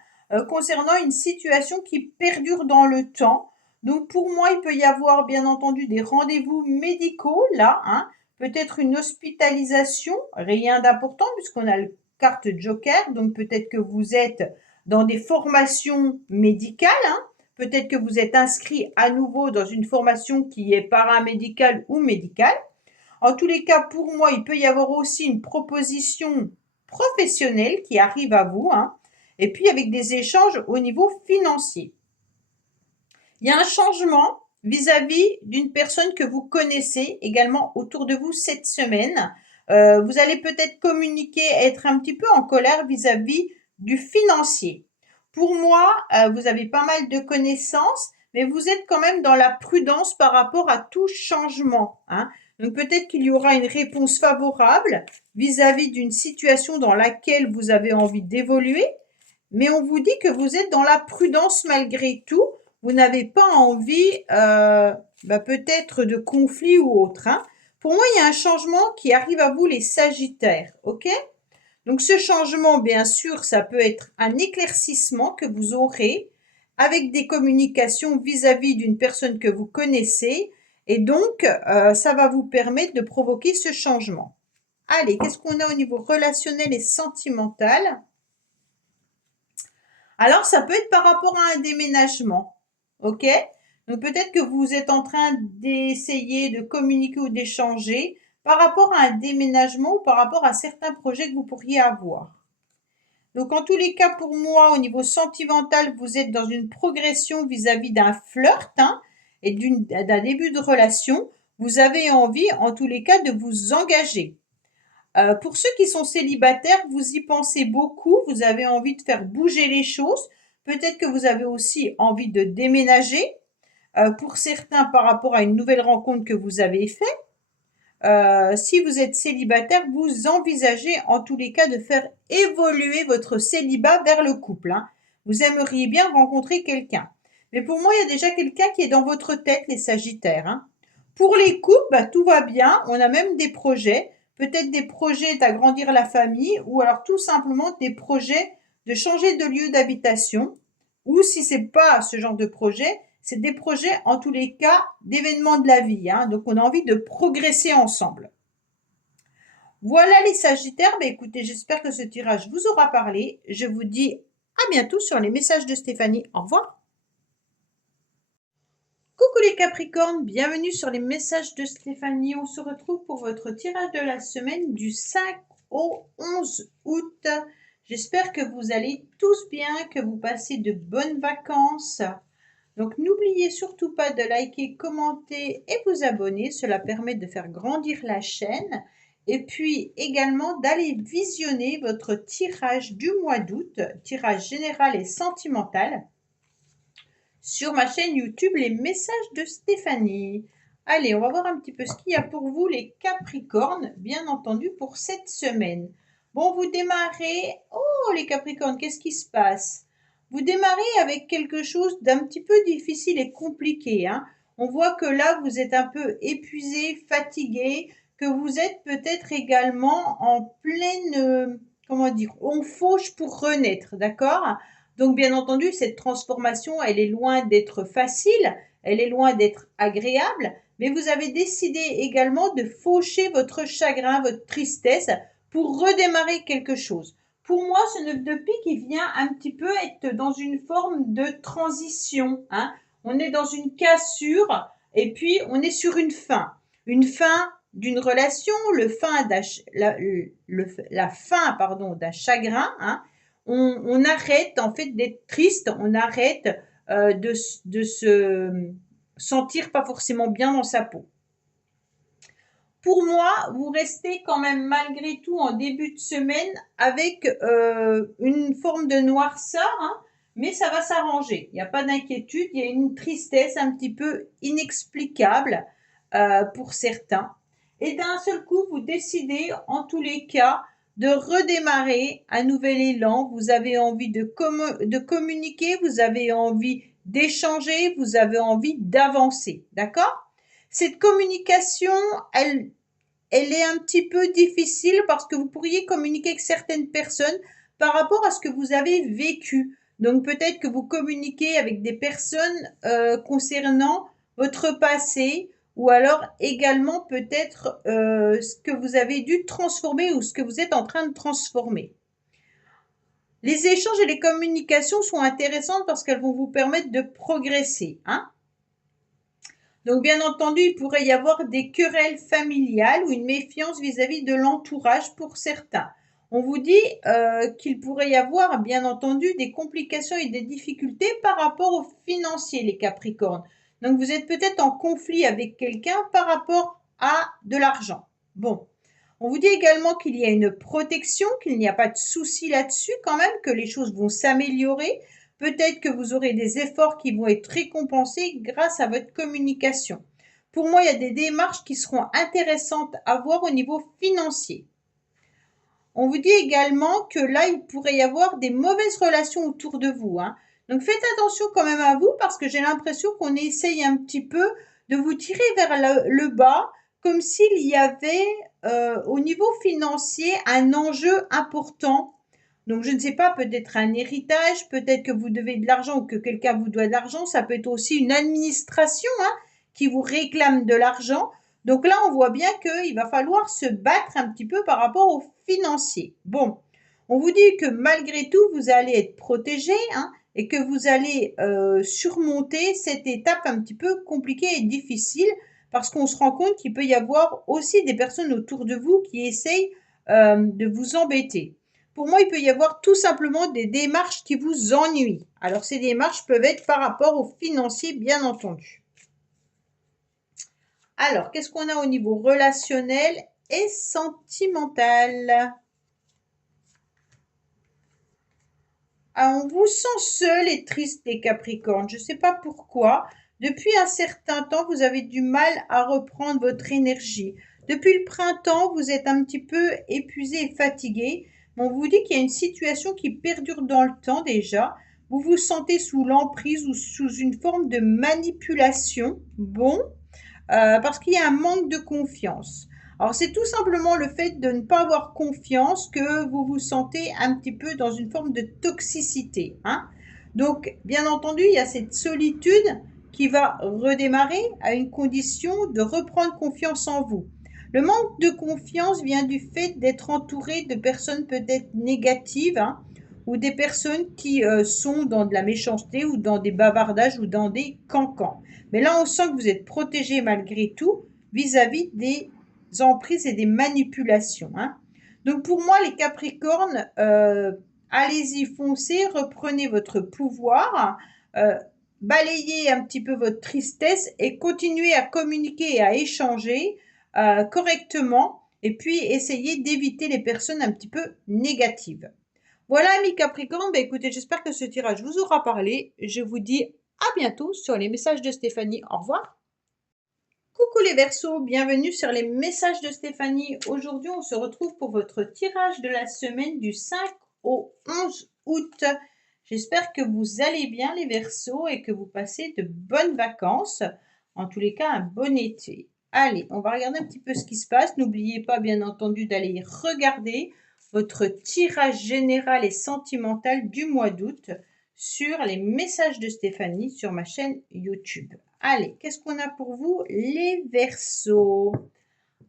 concernant une situation qui perdure dans le temps. Donc pour moi, il peut y avoir bien entendu des rendez-vous médicaux là, hein, peut-être une hospitalisation, rien d'important puisqu'on a le carte joker, donc peut-être que vous êtes dans des formations médicales, hein, peut-être que vous êtes inscrit à nouveau dans une formation qui est paramédicale ou médicale. En tous les cas, pour moi, il peut y avoir aussi une proposition professionnelle qui arrive à vous, hein, et puis avec des échanges au niveau financier. Il y a un changement vis-à-vis d'une personne que vous connaissez également autour de vous cette semaine. Vous allez peut-être communiquer, être un petit peu en colère vis-à-vis du financier. Pour moi, vous avez pas mal de connaissances, mais vous êtes quand même dans la prudence par rapport à tout changement, hein. Donc peut-être qu'il y aura une réponse favorable vis-à-vis d'une situation dans laquelle vous avez envie d'évoluer, mais on vous dit que vous êtes dans la prudence malgré tout. Vous n'avez pas envie peut-être de conflit ou autre, hein. Pour moi, il y a un changement qui arrive à vous les sagittaires, ok? Donc ce changement, bien sûr, ça peut être un éclaircissement que vous aurez avec des communications vis-à-vis d'une personne que vous connaissez. Et donc, ça va vous permettre de provoquer ce changement. Allez, qu'est-ce qu'on a au niveau relationnel et sentimental? Alors, ça peut être par rapport à un déménagement, ok? Donc, peut-être que vous êtes en train d'essayer de communiquer ou d'échanger par rapport à un déménagement ou par rapport à certains projets que vous pourriez avoir. Donc, en tous les cas, pour moi, au niveau sentimental, vous êtes dans une progression vis-à-vis d'un flirt, hein, et d'un début de relation. Vous avez envie, en tous les cas, de vous engager. Pour ceux qui sont célibataires, vous y pensez beaucoup, vous avez envie de faire bouger les choses. Peut-être que vous avez aussi envie de déménager, pour certains par rapport à une nouvelle rencontre que vous avez faite. Si vous êtes célibataire, vous envisagez en tous les cas de faire évoluer votre célibat vers le couple, hein. Vous aimeriez bien rencontrer quelqu'un. Mais pour moi, il y a déjà quelqu'un qui est dans votre tête, les Sagittaires, hein. Pour les couples, bah, tout va bien. On a même des projets, peut-être des projets d'agrandir la famille ou alors tout simplement des projets de changer de lieu d'habitation. Ou si c'est pas ce genre de projet, c'est des projets en tous les cas d'événements de la vie, hein. Donc on a envie de progresser ensemble. Voilà les Sagittaires. Bah, écoutez, j'espère que ce tirage vous aura parlé. Je vous dis à bientôt sur les messages de Stéphanie. Au revoir. Coucou les Capricornes, bienvenue sur les messages de Stéphanie. On se retrouve pour votre tirage de la semaine du 5 au 11 août. J'espère que vous allez tous bien, que vous passez de bonnes vacances. Donc n'oubliez surtout pas de liker, commenter et vous abonner. Cela permet de faire grandir la chaîne. Et puis également d'aller visionner votre tirage du mois d'août, tirage général et sentimental, sur ma chaîne YouTube Les Messages de Stéphanie. Allez, on va voir un petit peu ce qu'il y a pour vous les Capricornes, bien entendu, pour cette semaine. Bon, vous démarrez... Oh, les Capricornes, qu'est-ce qui se passe? Vous démarrez avec quelque chose d'un petit peu difficile et compliqué, hein. On voit que là, vous êtes un peu épuisé, fatigué, que vous êtes peut-être également en pleine... comment dire? On fauche pour renaître, d'accord? Donc, bien entendu, cette transformation, elle est loin d'être facile, elle est loin d'être agréable, mais vous avez décidé également de faucher votre chagrin, votre tristesse pour redémarrer quelque chose. Pour moi, ce 9 de pique, il vient un petit peu être dans une forme de transition, hein. On est dans une cassure et puis on est sur une fin. Une fin d'une relation, la fin d'un chagrin, hein. On arrête en fait d'être triste, on arrête de se sentir pas forcément bien dans sa peau. Pour moi, vous restez quand même malgré tout en début de semaine avec une forme de noirceur, hein, mais ça va s'arranger. Il n'y a pas d'inquiétude, il y a une tristesse un petit peu inexplicable pour certains. Et d'un seul coup, vous décidez en tous les cas de redémarrer un nouvel élan. Vous avez envie de communiquer, vous avez envie d'échanger, vous avez envie d'avancer. D'accord? Cette communication, elle est un petit peu difficile parce que vous pourriez communiquer avec certaines personnes par rapport à ce que vous avez vécu. Donc peut-être que vous communiquez avec des personnes concernant votre passé ou alors également peut-être ce que vous avez dû transformer ou ce que vous êtes en train de transformer. Les échanges et les communications sont intéressantes parce qu'elles vont vous permettre de progresser, hein. Donc, bien entendu, il pourrait y avoir des querelles familiales ou une méfiance vis-à-vis de l'entourage pour certains. On vous dit qu'il pourrait y avoir, bien entendu, des complications et des difficultés par rapport aux financiers, les Capricornes. Donc, vous êtes peut-être en conflit avec quelqu'un par rapport à de l'argent. Bon. On vous dit également qu'il y a une protection, qu'il n'y a pas de souci là-dessus quand même, que les choses vont s'améliorer. Peut-être que vous aurez des efforts qui vont être récompensés grâce à votre communication. Pour moi, il y a des démarches qui seront intéressantes à voir au niveau financier. On vous dit également que là, il pourrait y avoir des mauvaises relations autour de vous, hein. Donc faites attention quand même à vous parce que j'ai l'impression qu'on essaye un petit peu de vous tirer vers le bas, comme s'il y avait au niveau financier un enjeu important. Donc, je ne sais pas, peut-être un héritage, peut-être que vous devez de l'argent ou que quelqu'un vous doit de l'argent. Ça peut être aussi une administration, hein, qui vous réclame de l'argent. Donc là, on voit bien qu'il va falloir se battre un petit peu par rapport aux financiers. Bon, on vous dit que malgré tout, vous allez être protégé, hein, et que vous allez surmonter cette étape un petit peu compliquée et difficile parce qu'on se rend compte qu'il peut y avoir aussi des personnes autour de vous qui essayent de vous embêter. Pour moi, il peut y avoir tout simplement des démarches qui vous ennuient. Alors, ces démarches peuvent être par rapport aux financiers, bien entendu. Alors, qu'est-ce qu'on a au niveau relationnel et sentimental? Ah, on vous sent seul et triste, les Capricornes. Je ne sais pas pourquoi. Depuis un certain temps, vous avez du mal à reprendre votre énergie. Depuis le printemps, vous êtes un petit peu épuisé et fatigué. On vous dit qu'il y a une situation qui perdure dans le temps déjà. Vous vous sentez sous l'emprise ou sous une forme de manipulation. Bon, parce qu'il y a un manque de confiance. Alors c'est tout simplement le fait de ne pas avoir confiance que vous vous sentez un petit peu dans une forme de toxicité, hein. Donc bien entendu, il y a cette solitude qui va redémarrer à une condition de reprendre confiance en vous. Le manque de confiance vient du fait d'être entouré de personnes peut-être négatives, hein, ou des personnes qui sont dans de la méchanceté ou dans des bavardages ou dans des cancans. Mais là, on sent que vous êtes protégé malgré tout vis-à-vis des emprises et des manipulations, hein. Donc pour moi, les Capricornes, allez-y, foncez, reprenez votre pouvoir, euh, balayez un petit peu votre tristesse et continuez à communiquer et à échanger correctement et puis essayez d'éviter les personnes un petit peu négatives. Voilà, amis Capricorne, bah, écoutez, j'espère que ce tirage vous aura parlé. Je vous dis à bientôt sur les messages de Stéphanie. Au revoir. Coucou les Verseaux, bienvenue sur les messages de Stéphanie. Aujourd'hui, on se retrouve pour votre tirage de la semaine du 5 au 11 août. J'espère que vous allez bien les Verseaux et que vous passez de bonnes vacances. En tous les cas, un bon été. Allez, on va regarder un petit peu ce qui se passe. N'oubliez pas, bien entendu, d'aller regarder votre tirage général et sentimental du mois d'août sur les messages de Stéphanie sur ma chaîne YouTube. Allez, qu'est-ce qu'on a pour vous, les Verseaux?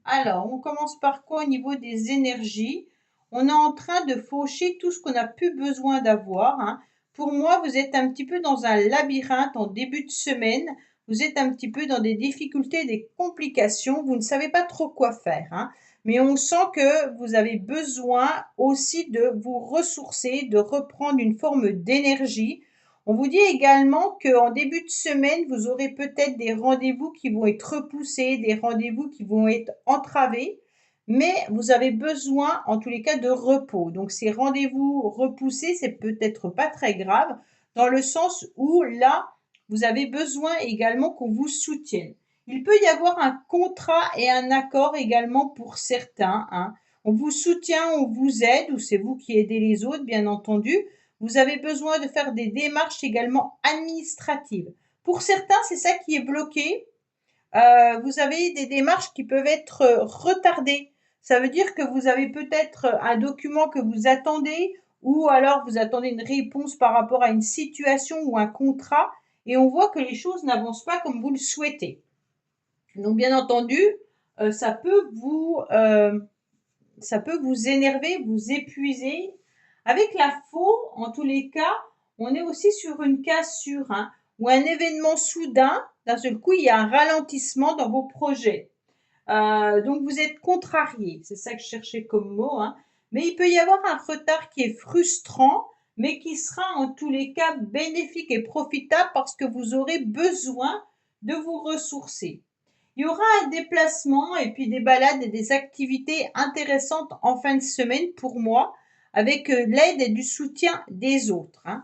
Alors, on commence par quoi au niveau des énergies? On est en train de faucher tout ce qu'on n'a plus besoin d'avoir, hein. Pour moi, vous êtes un petit peu dans un labyrinthe en début de semaine. Vous êtes un petit peu dans des difficultés, des complications. Vous ne savez pas trop quoi faire, hein. Mais on sent que vous avez besoin aussi de vous ressourcer, de reprendre une forme d'énergie. On vous dit également qu'en début de semaine, vous aurez peut-être des rendez-vous qui vont être repoussés, des rendez-vous qui vont être entravés, mais vous avez besoin, en tous les cas, de repos. Donc, ces rendez-vous repoussés, c'est peut-être pas très grave, dans le sens où là, vous avez besoin également qu'on vous soutienne. Il peut y avoir un contrat et un accord également pour certains, hein. On vous soutient, on vous aide, ou c'est vous qui aidez les autres, bien entendu. Vous avez besoin de faire des démarches également administratives. Pour certains, c'est ça qui est bloqué. Vous avez des démarches qui peuvent être retardées. Ça veut dire que vous avez peut-être un document que vous attendez ou alors vous attendez une réponse par rapport à une situation ou un contrat et on voit que les choses n'avancent pas comme vous le souhaitez. Donc bien entendu, ça peut vous énerver, vous épuiser. Avec la faux, en tous les cas, on est aussi sur une cassure, hein, ou un événement soudain. D'un seul coup, il y a un ralentissement dans vos projets. Donc, vous êtes contrarié. C'est ça que je cherchais comme mot, hein. Mais il peut y avoir un retard qui est frustrant, mais qui sera en tous les cas bénéfique et profitable parce que vous aurez besoin de vous ressourcer. Il y aura un déplacement et puis des balades et des activités intéressantes en fin de semaine pour moi, avec l'aide et du soutien des autres, hein.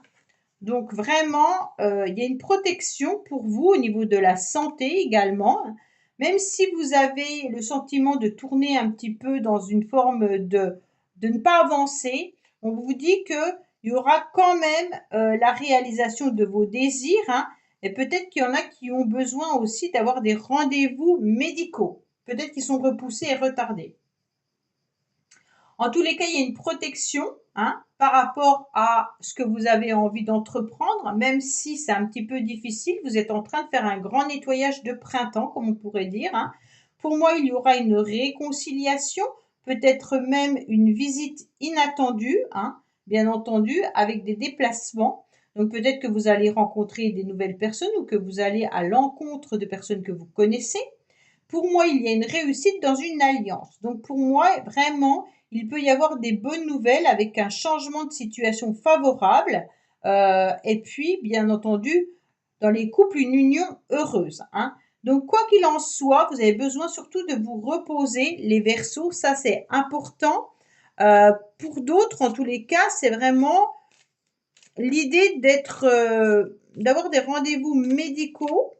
Donc vraiment, il y a une protection pour vous au niveau de la santé également, hein. Même si vous avez le sentiment de tourner un petit peu dans une forme de ne pas avancer, on vous dit qu'il y aura quand même la réalisation de vos désirs, hein, et peut-être qu'il y en a qui ont besoin aussi d'avoir des rendez-vous médicaux. Peut-être qu'ils sont repoussés et retardés. En tous les cas, il y a une protection, hein, par rapport à ce que vous avez envie d'entreprendre, même si c'est un petit peu difficile. Vous êtes en train de faire un grand nettoyage de printemps, comme on pourrait dire, hein. Pour moi, il y aura une réconciliation, peut-être même une visite inattendue, hein, bien entendu, avec des déplacements. Donc peut-être que vous allez rencontrer des nouvelles personnes ou que vous allez à l'encontre de personnes que vous connaissez. Pour moi, il y a une réussite dans une alliance. Donc pour moi, vraiment, il peut y avoir des bonnes nouvelles avec un changement de situation favorable. Et puis, bien entendu, dans les couples, une union heureuse, hein. Donc, quoi qu'il en soit, vous avez besoin surtout de vous reposer, les Verseaux. Ça, c'est important. Pour d'autres, en tous les cas, c'est vraiment l'idée d'avoir des rendez-vous médicaux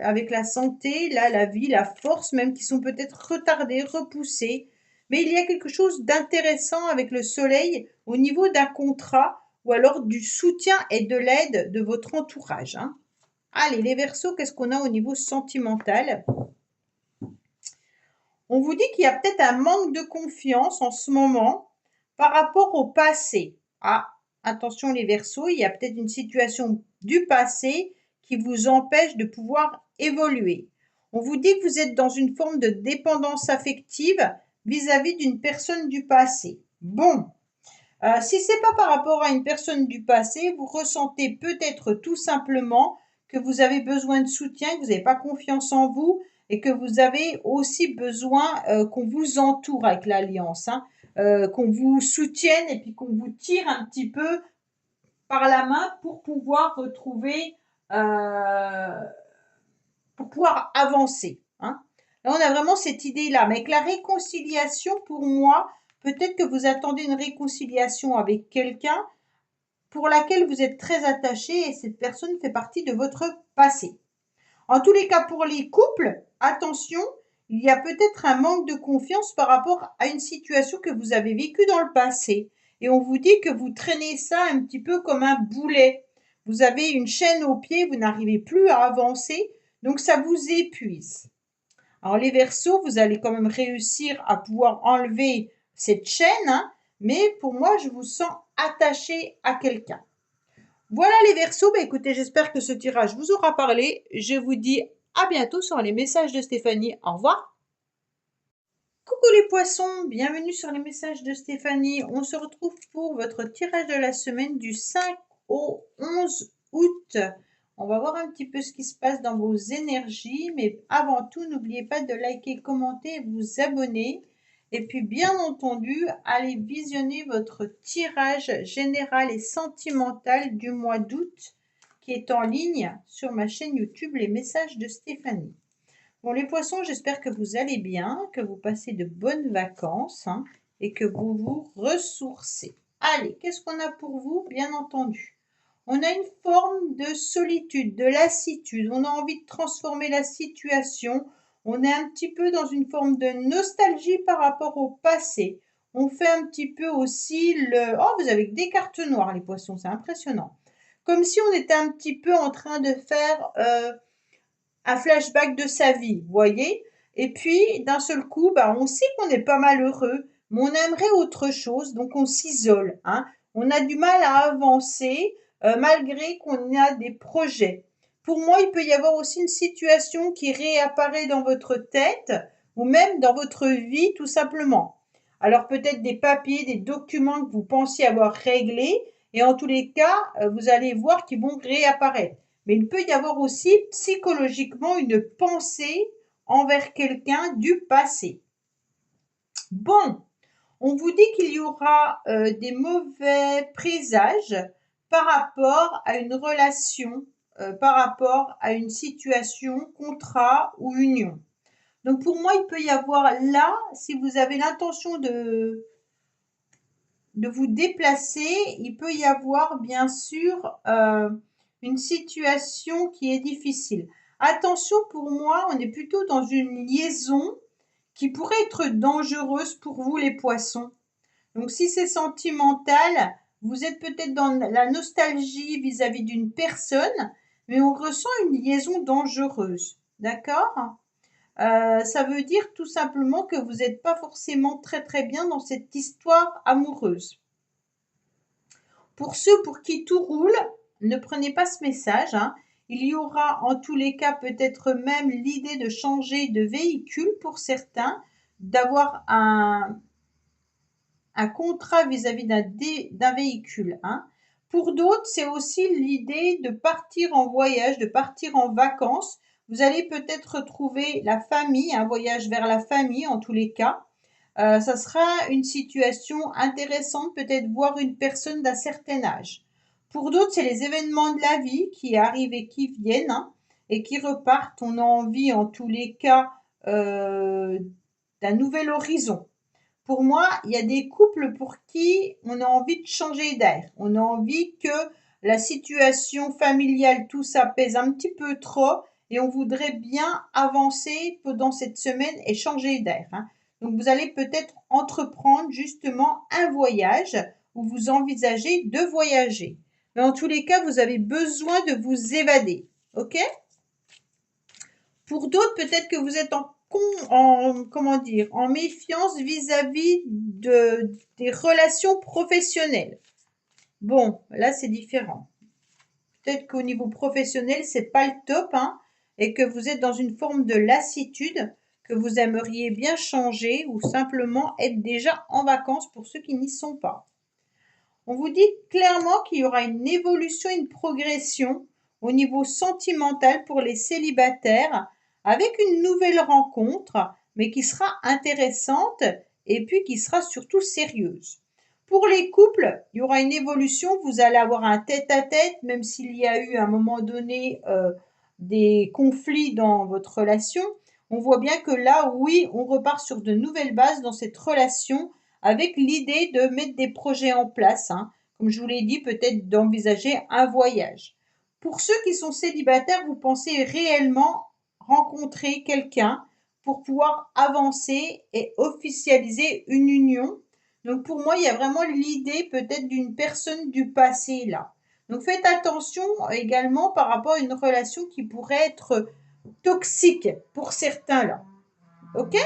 avec la santé, là, la vie, la force, même qui sont peut-être retardés, repoussés. Mais il y a quelque chose d'intéressant avec le soleil au niveau d'un contrat ou alors du soutien et de l'aide de votre entourage, hein. Allez, les Verseaux, qu'est-ce qu'on a au niveau sentimental? On vous dit qu'il y a peut-être un manque de confiance en ce moment par rapport au passé. Ah, attention les Verseaux, il y a peut-être une situation du passé qui vous empêche de pouvoir évoluer. On vous dit que vous êtes dans une forme de dépendance affective vis-à-vis d'une personne du passé. Bon, si c'est pas par rapport à une personne du passé, vous ressentez peut-être tout simplement que vous avez besoin de soutien, que vous n'avez pas confiance en vous et que vous avez aussi besoin qu'on vous entoure avec l'alliance, hein, qu'on vous soutienne et puis qu'on vous tire un petit peu par la main euh, pour pouvoir avancer, hein. Là, on a vraiment cette idée-là. Mais avec la réconciliation, pour moi, peut-être que vous attendez une réconciliation avec quelqu'un pour laquelle vous êtes très attaché et cette personne fait partie de votre passé. En tous les cas, pour les couples, attention, il y a peut-être un manque de confiance par rapport à une situation que vous avez vécue dans le passé. Et on vous dit que vous traînez ça un petit peu comme un boulet. Vous avez une chaîne au pied, vous n'arrivez plus à avancer, donc ça vous épuise. Alors les Verseaux, vous allez quand même réussir à pouvoir enlever cette chaîne, hein, mais pour moi, je vous sens attaché à quelqu'un. Voilà les Verseaux, bah écoutez, j'espère que ce tirage vous aura parlé. Je vous dis à bientôt sur les messages de Stéphanie. Au revoir. Coucou les poissons, bienvenue sur les messages de Stéphanie. On se retrouve pour votre tirage de la semaine du 5 au 11 août. On va voir un petit peu ce qui se passe dans vos énergies, mais avant tout, n'oubliez pas de liker, commenter et vous abonner. Et puis, bien entendu, allez visionner votre tirage général et sentimental du mois d'août qui est en ligne sur ma chaîne YouTube Les Messages de Stéphanie. Bon, les poissons, j'espère que vous allez bien, que vous passez de bonnes vacances, hein, et que vous vous ressourcez. Allez, qu'est-ce qu'on a pour vous? Bien entendu. On a une forme de solitude, de lassitude. On a envie de transformer la situation. On est un petit peu dans une forme de nostalgie par rapport au passé. On fait un petit peu aussi le... Oh, vous avez des cartes noires, les poissons, c'est impressionnant. Comme si on était un petit peu en train de faire un flashback de sa vie, vous voyez. Et puis, d'un seul coup, bah, on sait qu'on est pas malheureux, mais on aimerait autre chose, donc on s'isole, hein. On a du mal à avancer, malgré qu'on a des projets. Pour moi, il peut y avoir aussi une situation qui réapparaît dans votre tête ou même dans votre vie, tout simplement. Alors peut-être des papiers, des documents que vous pensiez avoir réglés, et en tous les cas, vous allez voir qu'ils vont réapparaître. Mais il peut y avoir aussi psychologiquement une pensée envers quelqu'un du passé. Bon, on vous dit qu'il y aura des mauvais présages par rapport à une relation, par rapport à une situation, contrat ou union. Donc pour moi, il peut y avoir là, si vous avez l'intention de vous déplacer, il peut y avoir bien sûr une situation qui est difficile. Attention, pour moi, on est plutôt dans une liaison qui pourrait être dangereuse pour vous les poissons. Donc si c'est sentimental, vous êtes peut-être dans la nostalgie vis-à-vis d'une personne, mais on ressent une liaison dangereuse. D'accord? Ça veut dire tout simplement que vous n'êtes pas forcément très très bien dans cette histoire amoureuse. Pour ceux pour qui tout roule, ne prenez pas ce message, hein. Il y aura en tous les cas peut-être même l'idée de changer de véhicule pour certains, d'avoir un contrat vis-à-vis d'un véhicule, hein. Pour d'autres, c'est aussi l'idée de partir en voyage, de partir en vacances. Vous allez peut-être retrouver la famille, un voyage vers la famille en tous les cas. Ça sera une situation intéressante, peut-être voir une personne d'un certain âge. Pour d'autres, c'est les événements de la vie qui arrivent et qui viennent, hein, et qui repartent. On a envie, en tous les cas, d'un nouvel horizon. Pour moi, il y a des couples pour qui on a envie de changer d'air. On a envie que la situation familiale, tout ça pèse un petit peu trop et on voudrait bien avancer pendant cette semaine et changer d'air, hein. Donc vous allez peut-être entreprendre justement un voyage ou vous envisagez de voyager. Mais en tous les cas, vous avez besoin de vous évader. OK? Pour d'autres, peut-être que vous êtes comment dire, en méfiance vis-à-vis des relations professionnelles. Bon, là, c'est différent. Peut-être qu'au niveau professionnel, c'est pas le top, hein, et que vous êtes dans une forme de lassitude, que vous aimeriez bien changer ou simplement être déjà en vacances pour ceux qui n'y sont pas. On vous dit clairement qu'il y aura une évolution, une progression au niveau sentimental pour les célibataires avec une nouvelle rencontre, mais qui sera intéressante et puis qui sera surtout sérieuse. Pour les couples, il y aura une évolution, vous allez avoir un tête-à-tête, même s'il y a eu à un moment donné des conflits dans votre relation. On voit bien que là, oui, on repart sur de nouvelles bases dans cette relation avec l'idée de mettre des projets en place, hein. Comme je vous l'ai dit, peut-être d'envisager un voyage. Pour ceux qui sont célibataires, vous pensez réellement rencontrer quelqu'un pour pouvoir avancer et officialiser une union. Donc pour moi, il y a vraiment l'idée peut-être d'une personne du passé là. Donc faites attention également par rapport à une relation qui pourrait être toxique pour certains là. OK?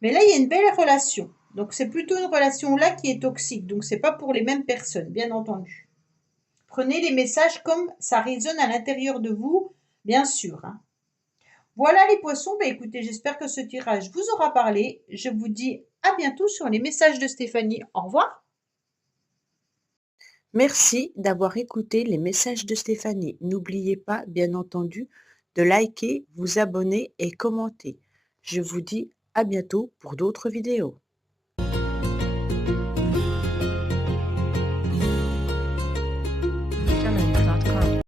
Mais là, il y a une belle relation. Donc c'est plutôt une relation là qui est toxique. Donc c'est pas pour les mêmes personnes, bien entendu. Prenez les messages comme ça résonne à l'intérieur de vous, bien sûr, hein. Voilà les poissons, bah écoutez, j'espère que ce tirage vous aura parlé. Je vous dis à bientôt sur les messages de Stéphanie. Au revoir. Merci d'avoir écouté les messages de Stéphanie. N'oubliez pas, bien entendu, de liker, vous abonner et commenter. Je vous dis à bientôt pour d'autres vidéos.